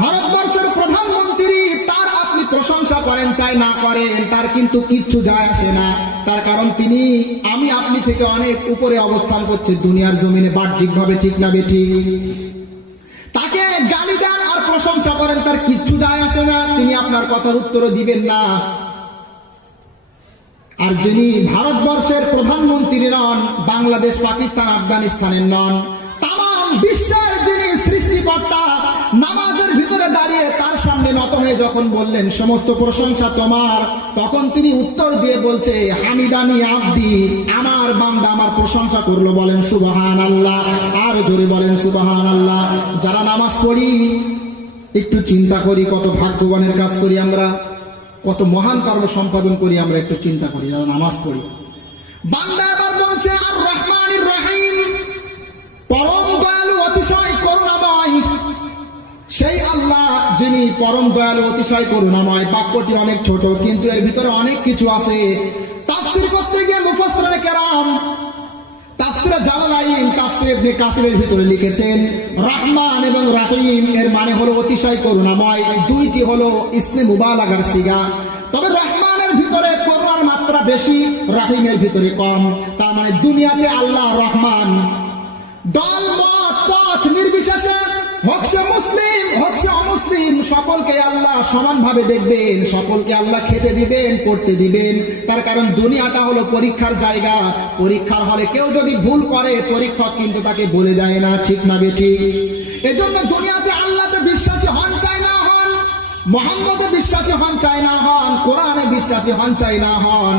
ভারতবর্ষের প্রধানমন্ত্রী, তার আপনি প্রশংসা করেন চাই না করেন, তার কিন্তু কিচ্ছু যায় আসে না। তার কারণ তিনি আমি আপনি থেকে অনেক উপরে অবস্থান করছে দুনিয়ার জমিনে বাহ্যিক ভাবে। ঠিক না বেঠিক? তাকে গালি দেন আর প্রশংসা করেন, তার কিচ্ছু যায় আসে না, তিনি আপনার কথার উত্তরও দিবেন না। আর যিনি ভারতবর্ষের প্রধানমন্ত্রী নন, বাংলাদেশ, পাকিস্তান, আফগানিস্তানের নন, তাম বিশ্বের যিনি সৃষ্টিকর্তা, নামাজের ভিতরে দাঁড়িয়ে তার সামনে নত হয়ে যখন বললেন সমস্ত প্রশংসা তোমার, তখন তিনি উত্তর দিয়ে বলছে হামিদানি আব্দি, আমার বান্দা আমার প্রশংসা করলো। বলেন সুবহানাল্লাহ। আর জোরে বলেন সুবহানাল্লাহ। যারা নামাজ পড়ি একটু চিন্তা করি কত ভাগ্যবানের কাজ করি আমরা, কত মহান কর্ম সম্পাদন করি আমরা, একটু চিন্তা করি যারা নামাজ পড়ি। বান্দা এবার বলছে আর রহমানির রহিম, পরম দয়ালু অতিশয় করুণাময় সেই আল্লাহ যিনি পরম দয়ালু অতিশয় করুণাময়। বাক্যটি অনেক ছোট কিন্তু এর ভিতরে অনেক কিছু আছে। তাফসীর করতে গিয়ে মুফাসসিরে কেরাম তাফসীরে জালালাইন, তাফসীর ইবনে কাসিরের ভিতরে লিখেছেন রহমান এবং রহিম এর মানে হলো অতিশয় করুণাময়। দুইটি হলো ইসমে মুবালাগার সিগা। তবে রহমান বেশি, রহিমের ভিতরে কম। তার মানে দুনিয়াতে আল্লাহ রহমান, দল মত পথ নির্বিশেষে, হোক সে মুসলিম হোক সে অমুসলিম, সকলকে আল্লাহ সমানভাবে দেখবেন, সকলকে আল্লাহ খেতে দিবেন, পড়তে দিবেন। তার কারণ দুনিয়াটা হলো পরীক্ষার জায়গা। পরীক্ষার হলে কেউ যদি ভুল করে, পরীক্ষক কিন্তু তাকে বলে দেয় না, ঠিক না বেঠিক? এজন্য দুনিয়াতে আল্লাহতে বিশ্বাসী হন চাই না হন, মুহাম্মদে বিশ্বাসী হন চাই না হন, কোরআনে বিশ্বাসী হন চাই না হন,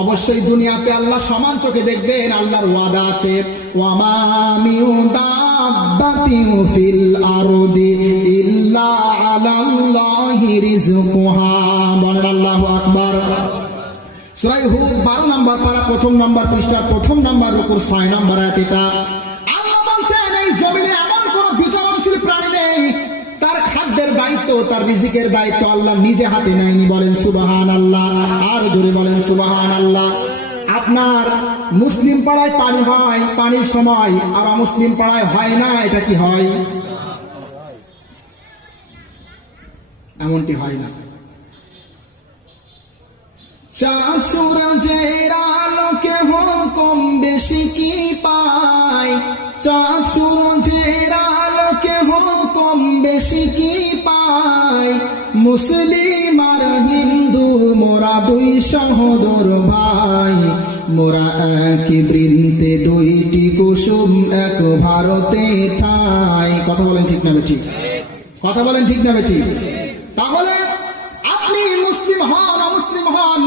অবশ্যই দুনিয়াতে আল্লাহ সমান চোখে দেখবেন। আল্লাহর ওয়াদা আছে, ওয়ামা মিন দাব্বাতিন ফিল আরদি ইল্লা আলাল্লাহি রিজকুহা। বলেন আল্লাহু আকবার। সূরা হুদ 12 নম্বর পারা 1 নম্বর পৃষ্ঠার 1 নম্বর রুকুর 6 নম্বর আয়াত। এটা আল্লাহ বলছেন, এই জমিনে এমন কোন বিচরণশীল প্রাণী নেই তার খাদ্যের দায়িত্ব, তার রিজিকের দায়িত্ব আল্লাহ নিজে হাতে নেয়নি। বলেন সুবহানাল্লাহ। আর জোরে বলেন সুবহানাল্লাহ। আপনার মুসলিম পাড়ায় পানি হয় পানির সময়, আর অমুসলিম পাড়ায় হয় না, এটা কি হয়? এমনটি হয় না। চাঁদ সূরজের আলোকে হুকুম বেশি কি পায়, চাঁদ সূরজের আলোকে হুকুম বেশি কি পায়, মুসলিম আর হিন্দু মোরা দুই সহোদর ভাই, মোরা এক বৃন্তে দুইটি কুসুম এক ভারতে ঠাই। কথা বলেন ঠিক না বেঠিক? কথা বলেন ঠিক না বেঠিক? তাহলে আপনি মুসলিম হন অমুসলিম হন,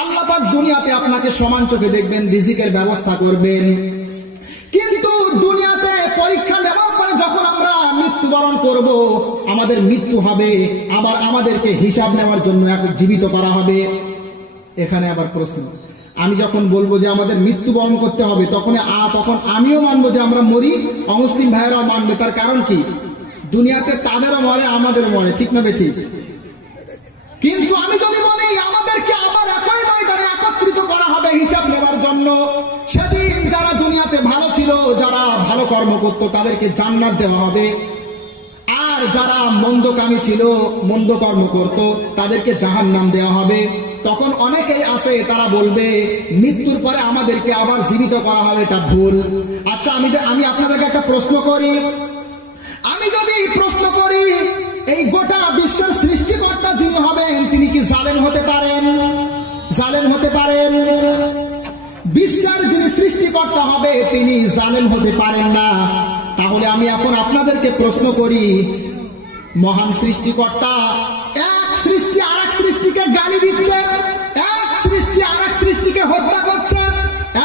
আল্লাহ পাক দুনিয়াতে আপনাকে সমান চোখে দেখবেন, রিজিকের ব্যবস্থা করবেন। কিন্তু দুনিয়াতে পরীক্ষা নেওয়ার পরে যখন আমরা মৃত্যুবরণ করব, আমাদের মৃত্যু হবে, আবার আমাদেরকে হিসাব নেওয়ার জন্য জীবিত করা হবে। এখানে আবার প্রশ্ন, আমি যখন বলবো যে আমাদের মৃত্যুবরণ করতে হবে, তখন আমিও মানবো যে আমরা মরি, অমুসলিম ভাইয়েরাও মানবে। তার কারণ কি? দুনিয়াতে তাদেরও মরে, আমাদেরও মরে, ঠিক না বেঠিক? কিন্তু আমি যদি বলি আমাদেরকে আবার একই ময়দানে একত্রিত করা হবে হিসাব নেওয়ার জন্য, সেদিন যারা দুনিয়াতে ভালো ছিল, যারা ভালো কর্ম করত, তাদেরকে জান্নাত দেওয়া হবে, আর যারা মন্দকামী ছিল, মন্দ কর্ম করত, তাদেরকে জাহান্নাম দেওয়া হবে। তখন অনেকেই আছে তারা বলবে মৃত্যুর পরে আমাদেরকে আবার জীবিত করা হবে, এটা ভুল। আচ্ছা, আমি আপনাদেরকে একটা প্রশ্ন করি, আমি যদি প্রশ্ন করি, এই গোটা বিশ্বের সৃষ্টিকর্তা যিনি হবেন, তিনি কি জালেম হতে পারেন? জালেম হতে পারেন? বিশ্বের যিনি সৃষ্টিকর্তা হবে, তিনি জালেম হতে পারেন না। তাহলে আমি এখন আপনাদেরকে প্রশ্ন করি, মহান সৃষ্টিকর্তা এক সৃষ্টি আর এক সৃষ্টিকে গালি দিচ্ছে, এক সৃষ্টি আর এক সৃষ্টিকে হত্যা করছে,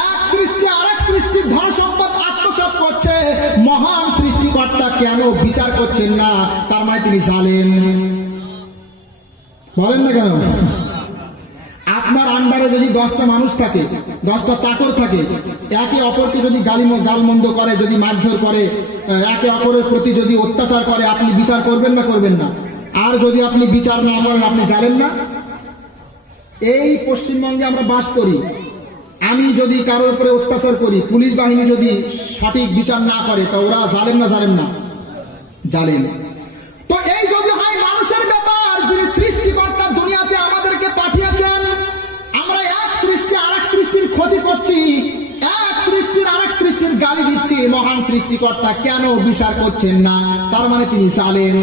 এক সৃষ্টি আর এক সৃষ্টির ধন সম্পদ আত্মসাৎ করছে, মহান সৃষ্টিকর্তা কেন বিচার করছেন না? তার মানে তিনি জালেম। বলেন না কেন? আপনার আন্ডারে যদি 10টা মানুষ থাকে, 10টা চাকর থাকে, একে অপরকে যদি গালমন্দ করে, যদি মারধর করে, একে অপরের প্রতি যদি অত্যাচার করে, আপনি বিচার করবেন না করবেন না? আর যদি আপনি বিচার না করেন, আপনি জানেন না? এই পশ্চিমবঙ্গে আমরা বাস করি, আমি যদি কারোর উপরে অত্যাচার করি, পুলিশ বাহিনী যদি সঠিক বিচার না করে, তা ওরা জালেম না জালেম না? জালেম। তো এই যদি হয় মানুষের ব্যাপার, যিনি সৃষ্টিকর্তা দুনিয়াতে আমাদেরকে পাঠিয়েছেন, আমরা এক সৃষ্টি আর এক সৃষ্টির ক্ষতি করছি, এক সৃষ্টির আর এক সৃষ্টির গালি দিচ্ছি, মহান সৃষ্টিকর্তা কেন বিচার করছেন না? তার মানে তিনি জালেম।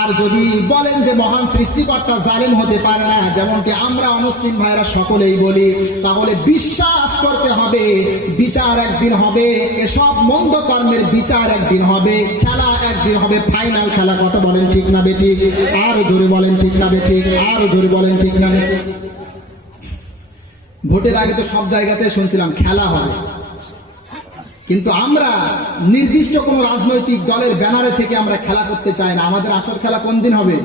আর যদি বলেন যে মহান সৃষ্টিকর্তা জালেম হতে পারে না, যেমনটি আমরা অমুসলিম ভাইরা সকলেই বলি, তাহলে বিশ্বাস করতে হবে বিচার একদিন হবে, এসব মন্দ কর্মের বিচার একদিন হবে, খেলা একদিন হবে, ফাইনাল খেলা। কথা বলেন ঠিক না বেঠিক? আরো জোরে বলেন ঠিক না বেঠিক? আরো জোরে বলেন ঠিক না বেঠিক? ভোটের আগে তো সব জায়গাতে শুনছিলাম খেলা হবে, কিন্তু আমরা নির্দিষ্ট কোন রাজনৈতিক দলের ব্যানারে থেকে আমরা খেলা করতে চাই না। আমাদের আসল খেলা কোন দিন হবে?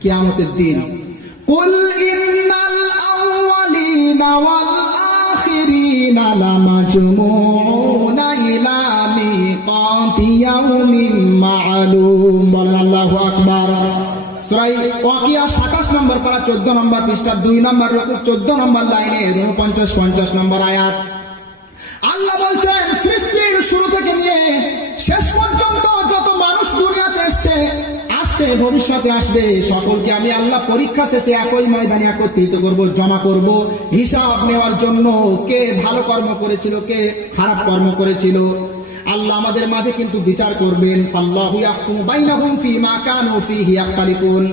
কিয়ামতের দিন। কুল ইন্নাল আউয়ালিনা ওয়াল আখিরিনা লামাজমুউনা ইলা মিকাতি ইয়াউমিন মা'লুম। বলেন আল্লাহু আকবার। সূরা ওয়াকিয়া 27 নম্বর পারা 14 নম্বর পৃষ্ঠা 2 নম্বর রুকু 14 নম্বর লাইনে 49-50 নম্বর আয়াত। আল্লাহ বলছেন, সৃষ্টির শুরু থেকে নিয়ে শেষ পর্যন্ত যত মানুষ দুনিয়াতে আসছে আসছে, ভবিষ্যতে আসবে, সকলকে আমি আল্লাহ পরীক্ষা শেষে একই ময়দানে একত্রিত করব, জমা করব হিসাব নেওয়ার জন্য। কে ভালো কর্ম করেছিল, কে খারাপ কর্ম করেছিল, আল্লাহ আমাদের মাঝে কিন্তু বিচার করবেন। আল্লাহু ইয়াহকুমু বাইনাহুম ফীমা কানু ফীহি ইয়াখতালিফুন।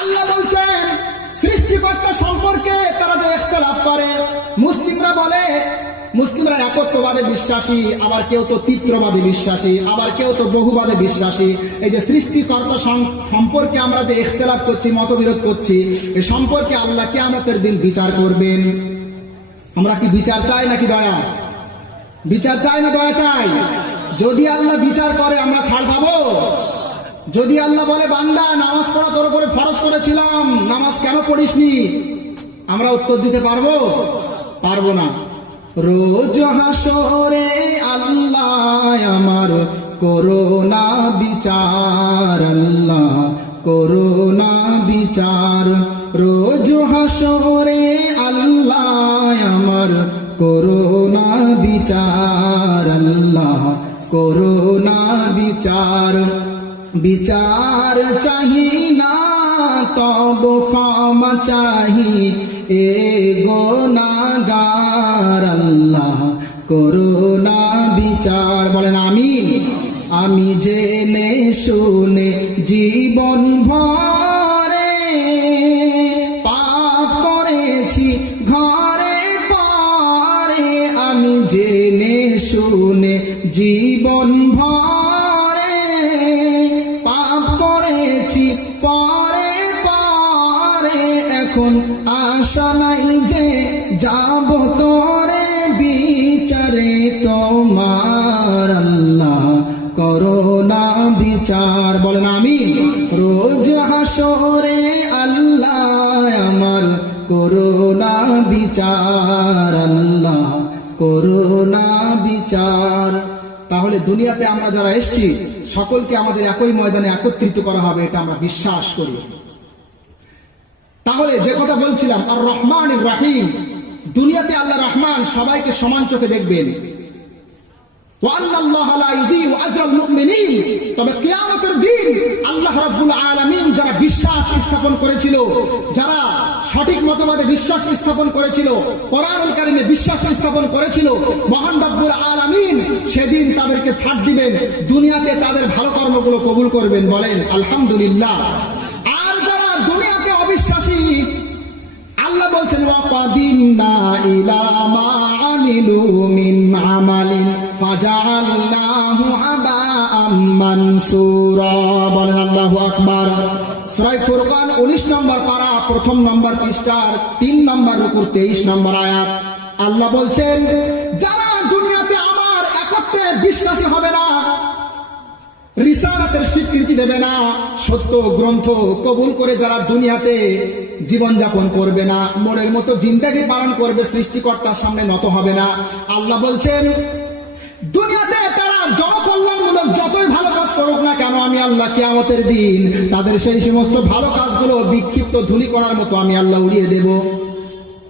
আল্লাহ বলছেন সৃষ্টিকর্তা সম্পর্কে তারা যে ইখতিলাফ করে, মুসলিমরা একত্ববাদে বিশ্বাসী, আবার কেউ তো তিত্রবাদে বিশ্বাসী, আবার কেউ তো বহুবাদে বিশ্বাসী। এই যে সৃষ্টিকর্তা সম্পর্কে আমরা যে ইখতিলাফ করছি, মতবিরোধ করছি, এই সম্পর্কে আল্লাহ কিয়ামতের দিন বিচার করবেন। আমরা কি বিচার চাই নাকি দয়া? বিচার চাই না দয়া চাই? যদি আল্লাহ বিচার করে আমরা ছাড় পাবো? যদি আল্লাহ বলে বান্দা নামাজ পড়া তোর উপরে ফরজ করেছিলাম, নামাজ কেন পড়িসনি, আমরা উত্তর দিতে পারবো? পারবো না। রোজ হাসরে আল্লাহ আমার করোনা বিচার, আল্লাহ করোনা বিচার। রোজ হাসরে আল্লাহ আমার করোনা বিচার, আল্লাহ করোনা বিচার। বিচার চাহি না তব ক্ষমা চাহি এ গুনাহগার, আল্লাহ করোনা বিচার। বলেন আমিন। আমি জেনে শুনে জীবন ভরে পাপ করেছি ঘরে পরে, আমি জেনে শুনে জীবন ভরে পাপ করেছি পরে পরে, এখন আশা নাই যে যাব তোরে বিচারে তোমার, আল্লাহ করোনা বিচার। বলেন আমিন। রোজ হাসরে আল্লাহ আমার করোনা বিচার, আল্লাহ করোনা বিচার। তাহলে দুনিয়াতে আমরা যারা এসেছি সকলকে আমাদের একই ময়দানে একত্রিত করা হবে, এটা আমরা বিশ্বাস করি। তাহলে যে কথা বলছিলাম, আর রহমান রাহিম, দুনিয়াতে আল্লাহ রহমান সবাইকে সমান চোখে দেখবেন। তবে কিয়ামতের দিন আল্লাহ রাব্বুল আলামিন যারা বিশ্বাস স্থাপন করেছিল, যারা সঠিক মতবাদে বিশ্বাস স্থাপন করেছিল, কোরআনুল কারীমে বিশ্বাস স্থাপন করেছিল, মহান রব্বুল আলামিন সেদিন তাদেরকে ছাড় দিবেন, দুনিয়াতে তাদের ভালো কর্মগুলো কবুল করবেন। বলেন আলহামদুলিল্লাহ। আর যারা দুনিয়াতে অবিশ্বাসী, আল্লাহ বলছেন ওয়াকাদিমনা ইলা মা আমিলু মিন আমালিন ফাজআলনাহু হাবাআম মানসুরা। বলেন আল্লাহু আকবার। সূরা ফুরকান 19 নম্বর পারা, প্রথম নম্বর পৃষ্ঠার 3 নম্বর রুকুর 23 নম্বর আয়াত। আল্লাহ বলছেন যারা দুনিয়াতে আমার একত্বে বিশ্বাসী হবে না, রিসালাতের স্বীকৃতি দেবে না, সত্য গ্রন্থ কবুল করে যারা দুনিয়াতে জীবনযাপন করবে না, মনের মতো জিন্দেগি পালন করবে, সৃষ্টিকর্তার সামনে নত হবে না, আল্লাহ বলছেন দুনিয়াতে তারা জনকল্যাণমূলক যতই ভালো কাজ করুক না কেন, আমি আল্লাহ কিয়ামতের দিন তাদের সেই সমস্ত ভালো কাজগুলো বিক্ষিপ্ত ধুলি করার মতো আমি আল্লাহ উড়িয়ে দেব।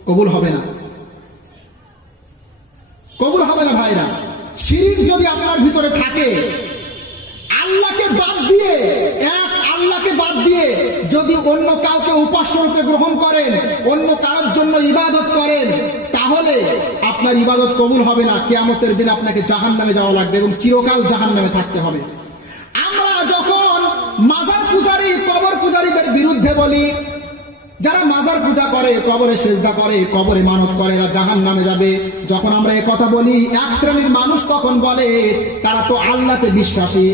কবুল হবে না, কবুল হবে না ভাইরা। শিরক যদি আপনার ভিতরে থাকে, আল্লাহকে বাদ দিয়ে, এক আল্লাহকে বাদ দিয়ে যদি অন্য কাউকে উপাস্য রূপে গ্রহণ করেন, অন্য কারোর জন্য ইবাদত করেন, তাহলে আপনার ইবাদত কবুল হবে না। কিয়ামতের দিন আপনাকে জাহান্নামে যাওয়া লাগবে এবং চিরকাল জাহান্নামে থাকতে হবে। আমরা যখন মাজার পূজারী, কবর পূজারীদের বিরুদ্ধে বলি, যারা মাজার পূজা করে, কবরে সেজদা করে, কবরে মানত করে, এরা জাহান্নামে যাবে, যখন আমরা এই কথা বলি, এক শ্রেণীর মানুষ তখন বলে তারা তো আল্লাহতে বিশ্বাসী।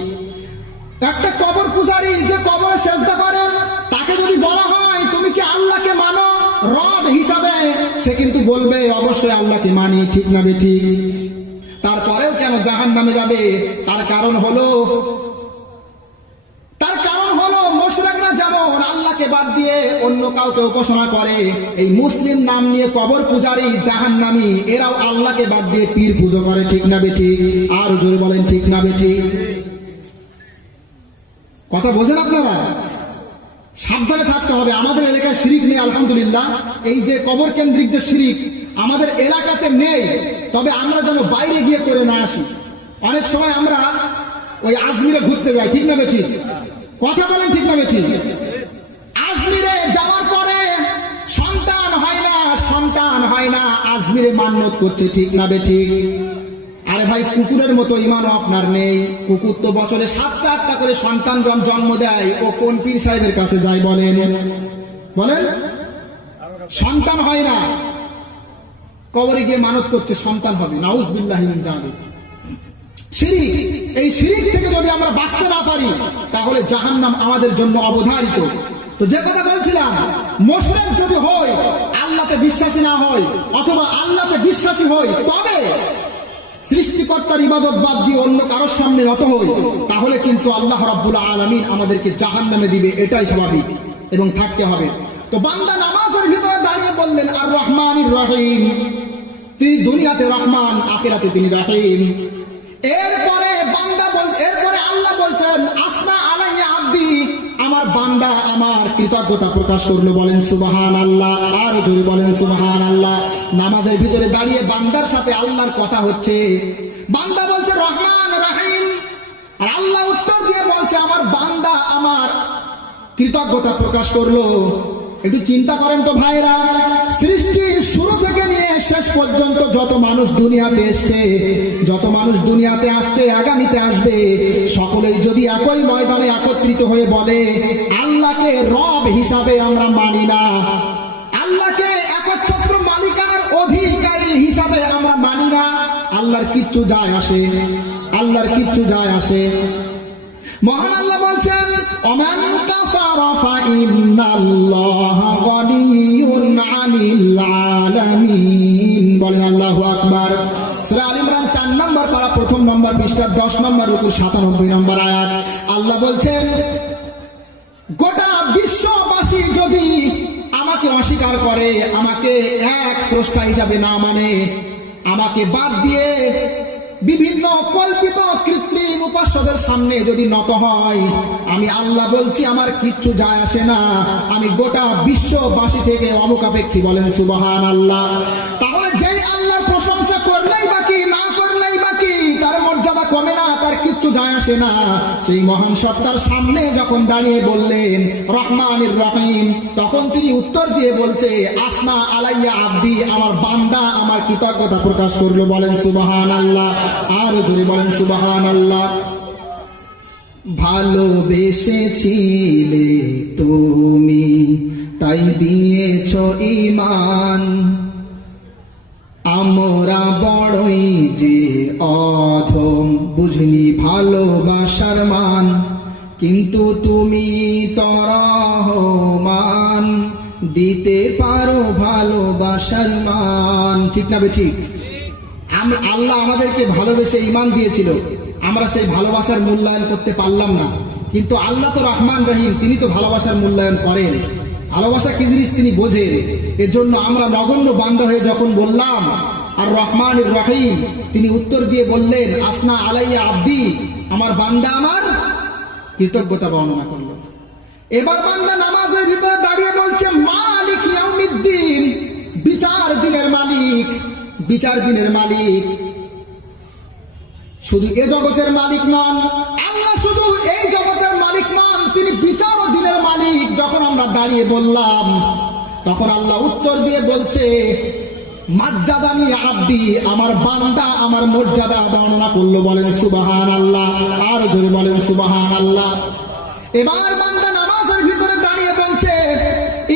একটা কবর পূজারী যে কবরে সেজদা করে, তাকে যদি বলা হয় তুমি কি আল্লাহকে মানো রব হিসাবে, সে কিন্তু বলবে অবশ্যই আল্লাহকে মানি, ঠিক না বেঠিক? তারপরেও কেন জাহান্নামে যাবে? তার কারণ হলো মুশরিকরা যেমন আল্লাহকে বাদ দিয়ে অন্য কাউকে উপাসনা করে, এই মুসলিম নাম নিয়ে কবর পূজারী জাহান্নামী, এরাও আল্লাহকে বাদ দিয়ে পীর পুজো করে, ঠিক না বেঠিক? আর জোরে বলেন ঠিক না বেঠিক? কথা বোঝেন আপনারা? সাবধানে থাকতে হবে। আমাদের এলাকায় শিরিক নেই আলহামদুলিল্লাহ। এই যে কবর কেন্দ্রিক যে শিরিক আমাদের এলাকাতে নেই, তবে আমরা যেন বাইরে গিয়ে করে না আসি। অনেক সময় আমরা ওই আজমিরে ঘুরতে যাই, ঠিক না বেঠিক? কথা বলেন ঠিক না বেঠিক? আজমিরে যাওয়ার পরে সন্তান হয় না, আজমিরে মান্যত করছে, ঠিক না বেঠিক? আরে ভাই, কুকুরের মতো ইমানও আপনার নেই। কুকুর তো বছরে 7-8টা করে সন্তান জন্ম দেয়, ও কোন পীর সাহেবের কাছে যায় বলেন? সন্তান হয় না, কবরে গিয়ে মানত করছে সন্তান হবে। নাউজুবিল্লাহি মিন যালিক। শিরক, এই শিরক থেকে যদি আমরা বাঁচতে না পারি তাহলে জাহান্নাম আমাদের জন্য অবধারিত। তো যে কথা বলছিলাম, মুশরিক যদি হই, আল্লাহতে বিশ্বাসী না হই, অথবা আল্লাহতে বিশ্বাসী হই, তবে সৃষ্টিকর্তার ইবাদত বাদ দিয়ে অন্য কারোর সামনে নত হই, তাহলে কিন্তু আল্লাহ রাব্বুল আলামিন আমাদেরকে জাহান্নামে দিবে, এটাই স্বাভাবিক এবং থাকতে হবে। তো বান্দা নামাজের ভিতরে দাঁড়িয়ে বললেন আর রহমানির রহিম, তিনি দুনিয়াতে রহমান, আখিরাতে তিনি রহিম। এরপরে আল্লাহ বলছেন আসনা আলাইয়া আব্দি, আমার বান্দা আমার কৃতজ্ঞতা প্রকাশ করলো, বলেন সুবহানাল্লাহ। আর জোরে বলেন সুবহানাল্লাহ। নামাজের ভিতরে দাঁড়িয়ে বান্দার সাথে আল্লাহর কথা হচ্ছে, বান্দা বলছে রহমান রহিম, আর আল্লাহ উত্তর দিয়ে বলছে আমার বান্দা আমার কৃতজ্ঞতা প্রকাশ করলো। একটু চিন্তা করেন তো ভাইরা, সৃষ্টির শুরু থেকে নিয়ে শেষ পর্যন্ত যত মানুষ দুনিয়াতে এসছে, যত মানুষ দুনিয়াতে আসছে, আগামীতে আসবে, সকলেই যদি একই ময়দানে একত্রিত হয়ে বলে আল্লাহকে রব হিসাবে আমরা মানি না, আল্লাহকে একচ্ছত্র মালিকানার অধিকারী হিসাবে আমরা মানি না, আল্লাহর কিচ্ছু যায় আসে, আল্লাহর কিচ্ছু যায় আসে। মহান আল্লাহ বলছেন ওমান কাফারা ফাইন্নাল্লাহা গনিয়্যুন আনিল আলামিন, বলেন আল্লাহু আকবার। সূরা আল ইমরান 4 নম্বর পারা 1 নম্বর পৃষ্ঠা 10 নম্বর রুকু 97 নম্বর আয়াত। আল্লাহ বলছেন গোটা বিশ্ববাসী যদি আমাকে অস্বীকার করে, আমাকে এক স্রষ্টা হিসাবে না মানে, আমাকে বাদ দিয়ে বিভিন্ন কল্পিত কৃত্রিম উপাস্যদের সামনে যদি নত হয়, আমি আল্লাহ বলছি আমার কিচ্ছু যায় আসে না, আমি গোটা বিশ্ববাসী থেকে অমুখাপেক্ষী, বলেন সুবহানাল্লাহ। তাহলে যেই আল্লাহর প্রশংসা করলেই বাকি, না করলেই বাকি, তার মর্যাদা কমে না, তার কিচ্ছু যায় আসে না, সেই মহান সত্তার সামনে যখন দাঁড়িয়ে বললেন রহমানির রহিম, তখন তিনি উত্তর দিয়ে বলছে আসনা আলাইয়া আব্দি, আমার বান্দা আমার কৃতজ্ঞতা প্রকাশ করলো, বলেন সুবহানাল্লাহ। আর জোরে বলেন সুবহানাল্লাহ। ভালোবেসেছিলে তুমি তাই দিয়েছ ঈমান, আমরা বড়ই যে অধম, বুঝনি ভালোবাসার মান, কিন্তু তুমি তো রহমান, দিতে পারো ভালোবাসার মান, ঠিক না বেঠিক? আল্লাহ আমাদেরকে ভালোবেসে ঈমান দিয়েছিল, আমরা সেই ভালোবাসার মূল্যায়ন করতে পারলাম না, কিন্তু আল্লাহ তো রহমান রহিম, তিনি তো ভালোবাসার মূল্যায়ন করেন, ভালোবাসা কি জিনিস তিনি বোঝেন। এর জন্য আমরা নগণ্য বান্দা হয়ে যখন বললাম আর রহমানির রহিম, তিনি উত্তর দিয়ে বললেন আসনা আলাইয়া আব্দি, আমার বান্দা আমার কৃতজ্ঞতা বর্ণনা করলো। এবার বান্দা নামাজের ভিতরে দাঁড়িয়ে বলছে মালিক ইয়াউমিদ্দিন, বিচার দিনের মালিক, বিচার দিনের মালিক। শুধু এ জগতের মালিক নন, আল্লাহ শুধু এই জগতের মালিক নন, তিনি বিচার ও দিনের মালিক। যখন আমরা দাঁড়িয়ে বললাম, তখন আল্লাহ উত্তর দিয়ে বলছে মাজ্জাদানি আব্দি, আমার বান্দা আমার মর্যাদা বর্ণনা করলো, বলেন সুবহানাল্লাহ। আর জোরে বলেন সুবহানাল্লাহ। এবার বান্দা নামাজের ভিতরে দাঁড়িয়ে বলছে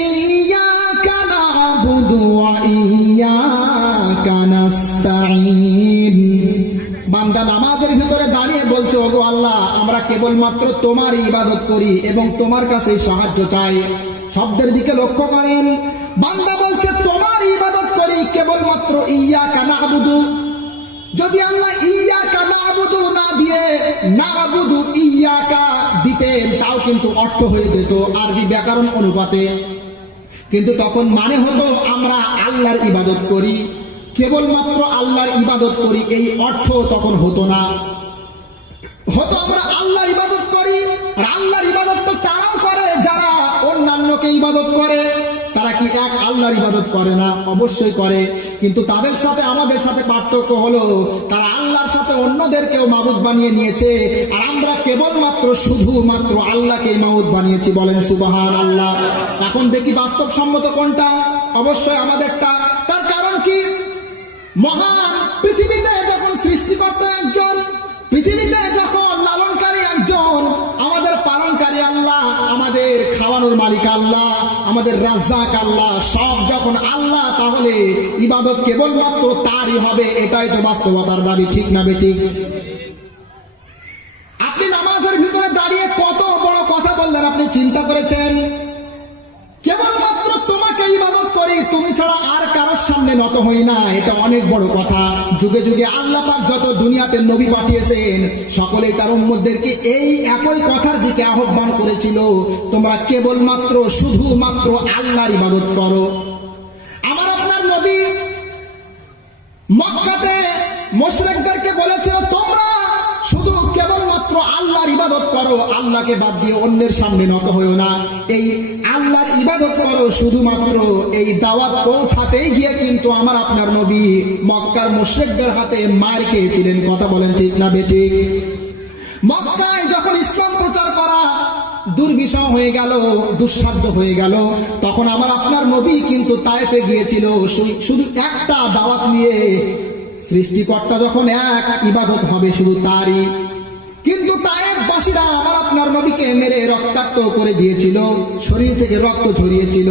ইয়্যাকা না'বুদু ওয়া ইয়্যাকা নাস্তাঈন, বান্দা নামাজের ভিতরে দাঁড়িয়ে বলছে ওগো আল্লাহ, আমরা কেবলমাত্র তোমার ইবাদত করি এবং তোমার কাছে সাহায্য চাই। শব্দের দিকে লক্ষ্য করেন, বান্দা বলছে তোমার ইবাদত করি কেবলমাত্র ইয়্যাকা না'বুদু। যদি আল্লাহ ইয়্যাকা না'বুদু না দিয়ে না'বুদু ইয়্যাকা দিতেন, তাও কিন্তু অর্থ হয়ে যেত আরবি ব্যাকরণ অনুপাতে, কিন্তু তখন মানে হতো আমরা আল্লাহর ইবাদত করি, কেবলমাত্র আল্লাহর ইবাদত করি, এই অর্থ তখন হতো না। হতো আমরা আল্লাহর ইবাদত করি, আর আল্লাহর ইবাদত তো তারাও করে যারা অন্যান্যকে ইবাদত করে, তারা কি এক আল্লাহর ইবাদত করে না? অবশ্যই করে, কিন্তু তাদের সাথে আমাদের সাথে পার্থক্য হলো তারা আল্লাহর সাথে অন্যদেরকেও মাবুদ বানিয়ে নিয়েছে, আর আমরা কেবলমাত্র শুধুমাত্র আল্লাহকে মাবুদ বানিয়েছি। বলেন সুবহানাল্লাহ। এখন দেখি বাস্তবসম্মত কোনটা? অবশ্যই আমাদেরটা। তার কারণ কি? মহান পৃথিবীতে যখন সৃষ্টিকর্তা একজন, পৃথিবীতে যখন লালনকারী একজন, আমাদের পালনকারী আল্লাহ, আমাদের খাওয়ানোর মালিক আল্লাহ, আমাদের রাজ্জাক আল্লাহ, সব যখন আল্লাহ, তাহলে ইবাদত কেবলমাত্র তারই হবে। এটাই তো বাস্তবতার দাবি, ঠিক না বেঠিক? আপনি নামাজের ভিতরে দাঁড়িয়ে কত বড় কথা বললেন, আপনি চিন্তা করেছেন? কেবলমাত্র তোমাকে ইবাদত করি, তুমি ছাড়া আর কারোর সামনে নত হই না, এটা অনেক বড় কথা। যুগে যুগে আল্লাহ পাক যত দুনিয়াতে নবী পাঠিয়েছেন, সকলেই তার উম্মতদেরকে এই একই কথার দিকে আহ্বান করেছিল, তোমরা কেবলমাত্র শুধুমাত্র আল্লাহর ইবাদত করো। আমার আপনার নবী মক্কাতে মুশরিকদেরকে বলেছিল, তোমরা শুধু কেবলমাত্র আল্লাহর ইবাদত করো, আল্লাহকে বাদ দিয়ে অন্যের সামনে নত হইও না, এই আল্লাহর ইবাদত করো শুধুমাত্র। এই দাওয়াত পৌঁছাতেই গিয়ে কিন্তু আমার আপনার নবী মক্কার মুশরিকদের হাতে মার খেয়েছিলেন। কথা বলেন ঠিক না বেঠিক? মক্কায় যখন ইসলাম প্রচার করা দুর্বিষহ হয়ে গেল, দুঃসাধ্য হয়ে গেল, তখন আমার আপনার নবী কিন্তু তায়েফে গিয়েছিল শুধু একটা দাওয়াত নিয়ে, সৃষ্টিকর্তা যখন এক, ইবাদত হবে শুধু তারই। কিন্তু তায়েফবাসীরা আমার আপনার নবীকে মেরে রক্তাক্ত করে দিয়েছিল, শরীর থেকে রক্ত ঝরিয়েছিল।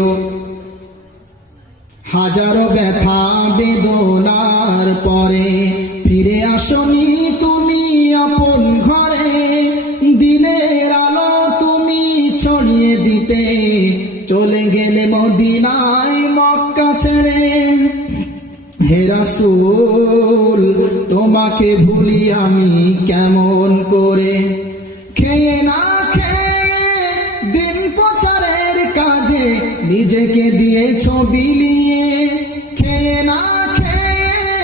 হাজারো ব্যথা বেদনার পরে ফিরে আসনি তুমি আপন ঘরে, দিনের আলো তুমি ছড়িয়ে দিতে চলে গেলে মদিনায় মক্কা ছেড়ে। হে রাসূল তোমাকে ভুলি আমি কেমন করে, খেয়ে না খেয়ে দিন প্রচারের কাজে নিজেকে দিয়েছ বিলিয়ে, খেয়ে না খেয়ে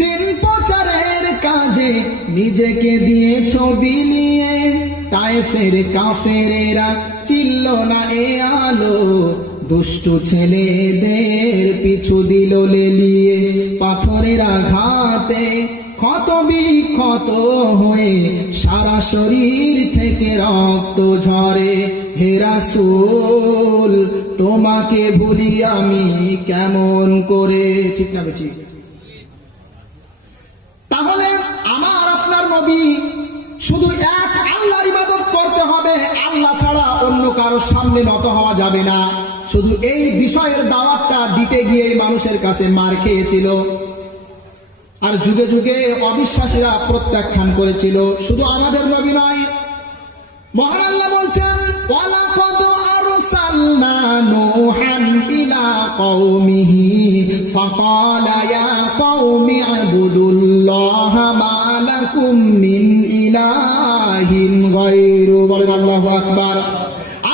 দিন প্রচারের কাজে নিজেকে দিয়েছ বিলিয়ে। তায়েফের কাফেরেরা চিল্ল না এ আলো, দুষ্টু ছেলেদের পিছু দিল লেলিয়ে, পাথরের আঘাতে ক্ষত বিক্ষত হয়ে সারা শরীর থেকে রক্ত ঝরে। হে রাসূল তোমাকে ভুলি আমি কেমন করে, ঠিক না ঠিক? তাহলে আমার আপনার নবী শুধু এক আল্লাহর ইবাদত করতে হবে, আল্লাহ ছাড়া অন্য কারোর সামনে নত হওয়া যাবে না। শুধু এই বিষয়ের দাওয়াতটা দিতে গিয়ে মানুষের কাছে মার খেয়েছিল, আর যুগে যুগে অবিশ্বাসীরা প্রত্যাখ্যান করেছিল। শুধু আমাদের নবী নয়, মহান আল্লাহ বলছেন, ওয়ালাকাদ আরসালনা নূহান ইলা কওমিহি ফাকালা ইয়া কওমি ইবুদুল্লাহা মা লাকুম মিন ইলাহিন গায়রু। বলেন আল্লাহু আকবার।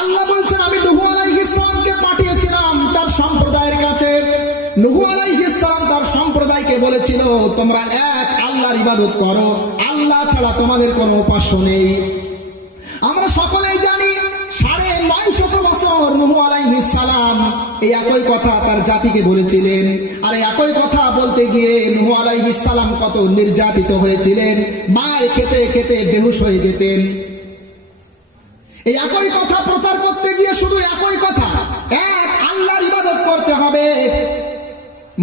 আল্লাহ বলছেন, আমি নূহ আলাইহিস সালামকে পাঠিয়েছিলাম তার সম্প্রদায়ের কাছে। নূহ আলাইহিস সালাম তার সম্প্রদায়কে বলেছিল, তোমরা এক আল্লাহর ইবাদত করো, আল্লাহ ছাড়া তোমাদের কোনো উপাস্য নেই। আমরা সকলেই জানি 950 বছর নূহ আলাইহিস সালাম এই একই কথা তার জাতিকে বলেছিলেন, আর এই একই কথা বলতে গিয়ে নূহ আলাইহিস সালাম কত নির্যাতিত হয়েছিলেন, মার খেতে খেতে বেহুশ হয়ে যেতেন। এই একই কথা প্রচার করতে গিয়ে শুধু একই কথা, এক আল্লাহর ইবাদত করতে হবে,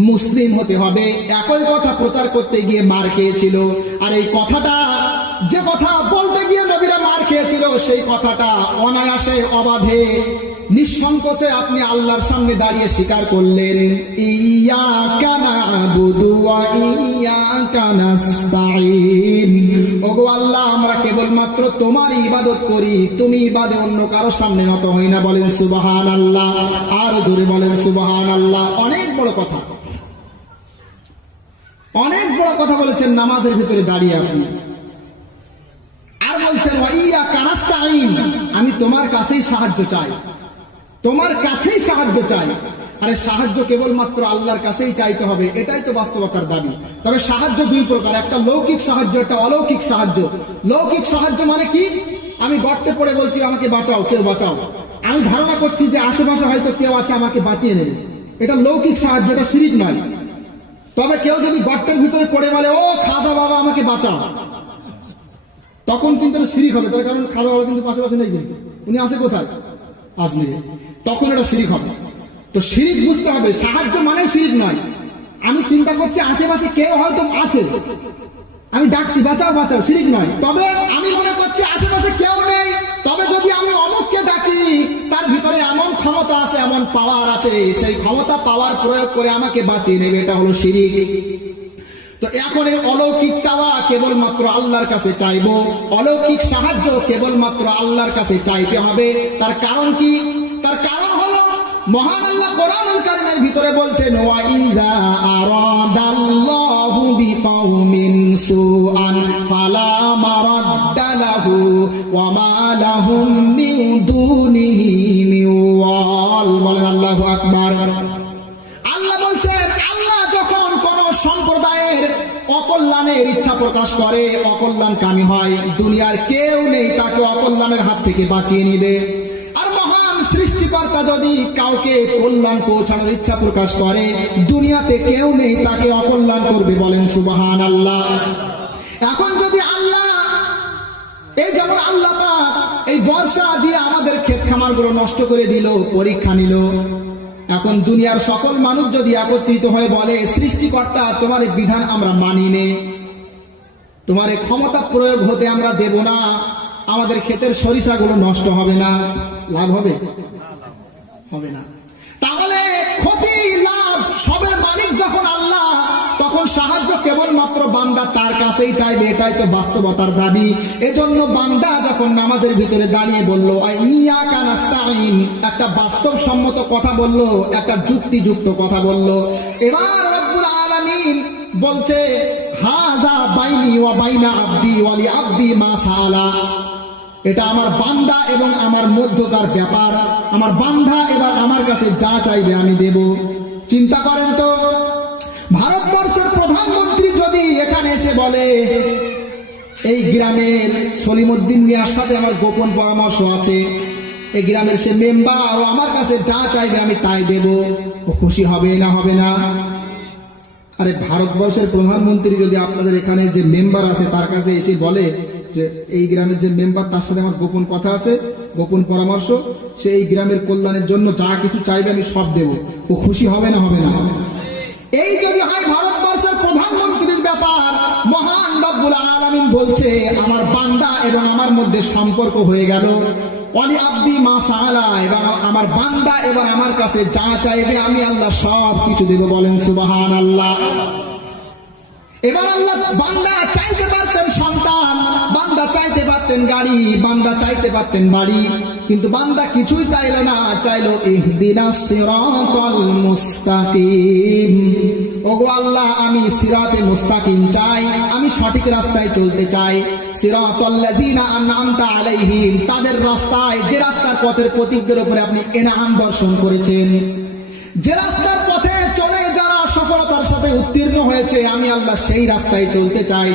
মুসলিম হতে হবে, একই কথা প্রচার করতে গিয়ে মার খেয়েছিল। আর এই কথাটা, যে কথা বলতে গিয়ে নবীরা মার খেয়েছিল, সেই কথাটা অনায়াসে অবাধে নিঃসংকোচে আপনি আল্লাহর সামনে দাঁড়িয়ে স্বীকার করলেন, ইয়াকা না'বুদু ওয়া ইয়াকা নাস্তাঈন। ওগো আল্লাহ, আমরা কেবলমাত্র তোমারই ইবাদত করি, তুমি বাদে অন্য কারোর সামনে নত হই না। বলেন সুবহানাল্লাহ। আর জোরে বলেন সুবহানাল্লাহ। অনেক বড় কথা, অনেক বড় কথা বলেছেন নামাজের ভিতরে দাঁড়িয়ে আপনি। আর বলছেন, ওয়া ইয়াকা নাস্তাঈন, আমি তোমার কাছেই সাহায্য চাই, তোমার কাছেই সাহায্য চাই। আরে সাহায্য কেবলমাত্র আল্লাহর কাছেই চাইতে হবে, এটাই তো বাস্তবতার দাবি। তবে সাহায্য দুই প্রকার, একটা লৌকিক সাহায্য, একটা অলৌকিক সাহায্য। লৌকিক সাহায্য মানে কি? আমি গর্তে পড়ে বলছি আমাকে বাঁচাও, কেউ বাঁচাও। আমি ধারণা করছি যে আশেপাশে হয়তো কেউ আছে আমাকে বাঁচিয়ে নেবে, এটা লৌকিক সাহায্য, এটা শিরিক নয়। তবে কেউ যদি গর্তের ভিতরে পড়ে বলে ও খাজা বাবা আমাকে বাঁচাও, তখন কিন্তু এটা শিরিক হবে। তার কারণ খাজা বাবা কিন্তু পাশাপাশি নেই, কিন্তু উনি আছে কোথায়, আজমিরে, তখন এটা শিরিক হবে। তো শিরিক বুঝতে হবে, সাহায্য মানে শিরিক নয়। আমি চিন্তা করছি আশেপাশে কেউ হয়তো আছে, আমি ডাকছি বাঁচাও বাঁচাও, শিরিক নয়। তবে আমি মনে করছি আশেপাশে কেউ নেই, তবে যদি আমি অমুককে ডাকি তার ভিতরে এমন ক্ষমতা আছে, এমন পাওয়ার আছে, সেই ক্ষমতা পাওয়ার প্রয়োগ করে আমাকে বাঁচিয়ে নেবে, এটা হলো শিরিক। তো এখন এই অলৌকিক চাওয়া কেবলমাত্র আল্লাহর কাছে চাইবো, অলৌকিক সাহায্য কেবলমাত্র আল্লাহর কাছে চাইতে হবে। তার কারণ কি? তার কারণ হলো মহান আল্লাহ কোরআনুল কারীমের ভিতরে বলছেন ওয়া ইযা আরাদাল্লাহু বিকাউমিন সুআন ফালা মারাদ্দা লাহু ওয়া মা লাহুম মিন দুনিহি মিন ওয়াল। বলেন আল্লাহু আকবার। আল্লাহ বলছেন আল্লাহ যখন কোন সম্প্রদায়ের অকল্যাণের ইচ্ছা প্রকাশ করে, অকল্যাণকামী হয়, দুনিয়ার কেউ নেই তাকে অকল্যাণের হাত থেকে বাঁচিয়ে নিবে। আর মহান সৃষ্টিকর্তা যদি কাউকে কল্যাণ পৌঁছানোর ইচ্ছা প্রকাশ করে, দুনিয়াতে কেউ নেই তাকে অকল্যাণ করবে। বলেন সুবহানাল্লাহ। এখন যদি আল্লাহ, এই যেমন আল্লাহ পাক এই বর্ষা দিয়ে আমাদের ক্ষেত খামার গুলো নষ্ট করে দিল, পরীক্ষা নিল, এখন দুনিয়ার সকল মানুষ যদি একত্রিত হয়ে বলে সৃষ্টিকর্তা তোমার এই বিধান আমরা মানি নে, তোমার এই ক্ষমতা প্রয়োগ হতে আমরা দেব না, আমাদের ক্ষেতের সরিষাগুলো নষ্ট হবে না, লাভ হবে? হবে না। তাহলে ক্ষতি লাভ সবের মালিক যখন আল্লাহ, তখন সাহায্য কেবলমাত্র বান্দা তার কাছেই চাইবে, এটাই তো বাস্তবতার দাবি। এজন্য বান্দা যখন নামাজের ভিতরে দাঁড়িয়ে বলল ইয়াকা নাস্তাইন, একটা বাস্তবসম্মত কথা বলল, একটা যুক্তিযুক্ত কথা বলল। এবার রব্বুল আলামিন বলছে হাযা বাইনি ওয়া বাইনা আবদি ওয়া লি আবদি মা সাআলা, এটা আমার বান্দা এবং আমার মধ্যকার ব্যাপার, আমার বান্দা এবার আমার কাছে যা চাইবে আমি দেব। চিন্তা করেন তো, ভারতবর্ষের প্রধানমন্ত্রী যদি এখানে এসে বলে এই গ্রামের সলিমউদ্দিন মিয়ার সাথে আমার গোপন পরামর্শ আছে, এই গ্রামের সে মেম্বার, ও আমার কাছে যা চাইবে আমি তাই দেব, ও খুশি হবে না হবে না? আরে ভারতবর্ষের প্রধানমন্ত্রী যদি আপনাদের এখানে যে মেম্বার আছে তার কাছে এসে বলে যে এই গ্রামের যে মেম্বার তার সাথে আমার গোপন কথা আছে, গোপন পরামর্শ, সে এই গ্রামের কল্যাণের জন্য যা কিছু চাইবে আমি সব দেব, ও খুশি হবে না হবে না? এই যদি হয় ভারতবর্ষের প্রধানমন্ত্রীর ব্যাপার, মহান রব্বুল আলামিন বলছে আমার বান্দা এবং আমার মধ্যে সম্পর্ক হয়ে গেল, ওয়ালি আব্দি মা সাআলা, এবং আমার বান্দা এবার আমার কাছে যা চাইবে আমি আল্লাহ সব কিছু দেব। বলেন সুবহানাল্লাহ। এবার আল্লাহ, বান্দা চাইতে পারতেন সন্তান, বান্দা চাইতে পারতেন গাড়ি, বান্দা চাইতে পারতেন বাড়ি, কিন্তু বান্দা কিছুই চাইল না, চাইলো ইহদিনাস সিরাতাল মুস্তাকিম। ওগো আল্লাহ আমি সিরাতে মুস্তাকিম চাই, আমি সঠিক রাস্তায় চলতে চাই। সিরাতাল্লাযীনা আন'আমতা আলাইহিম, তাদের রাস্তায়, যে রাস্তার পথের পথিকদের উপরে আপনি ইনআম বর্ষণ করেছেন, যে রাস্তার পথে চলে যারা সফলতার সাথে উত্তীর্ণ হয়েছে, আমি আল্লাহ সেই রাস্তায় চলতে চাই।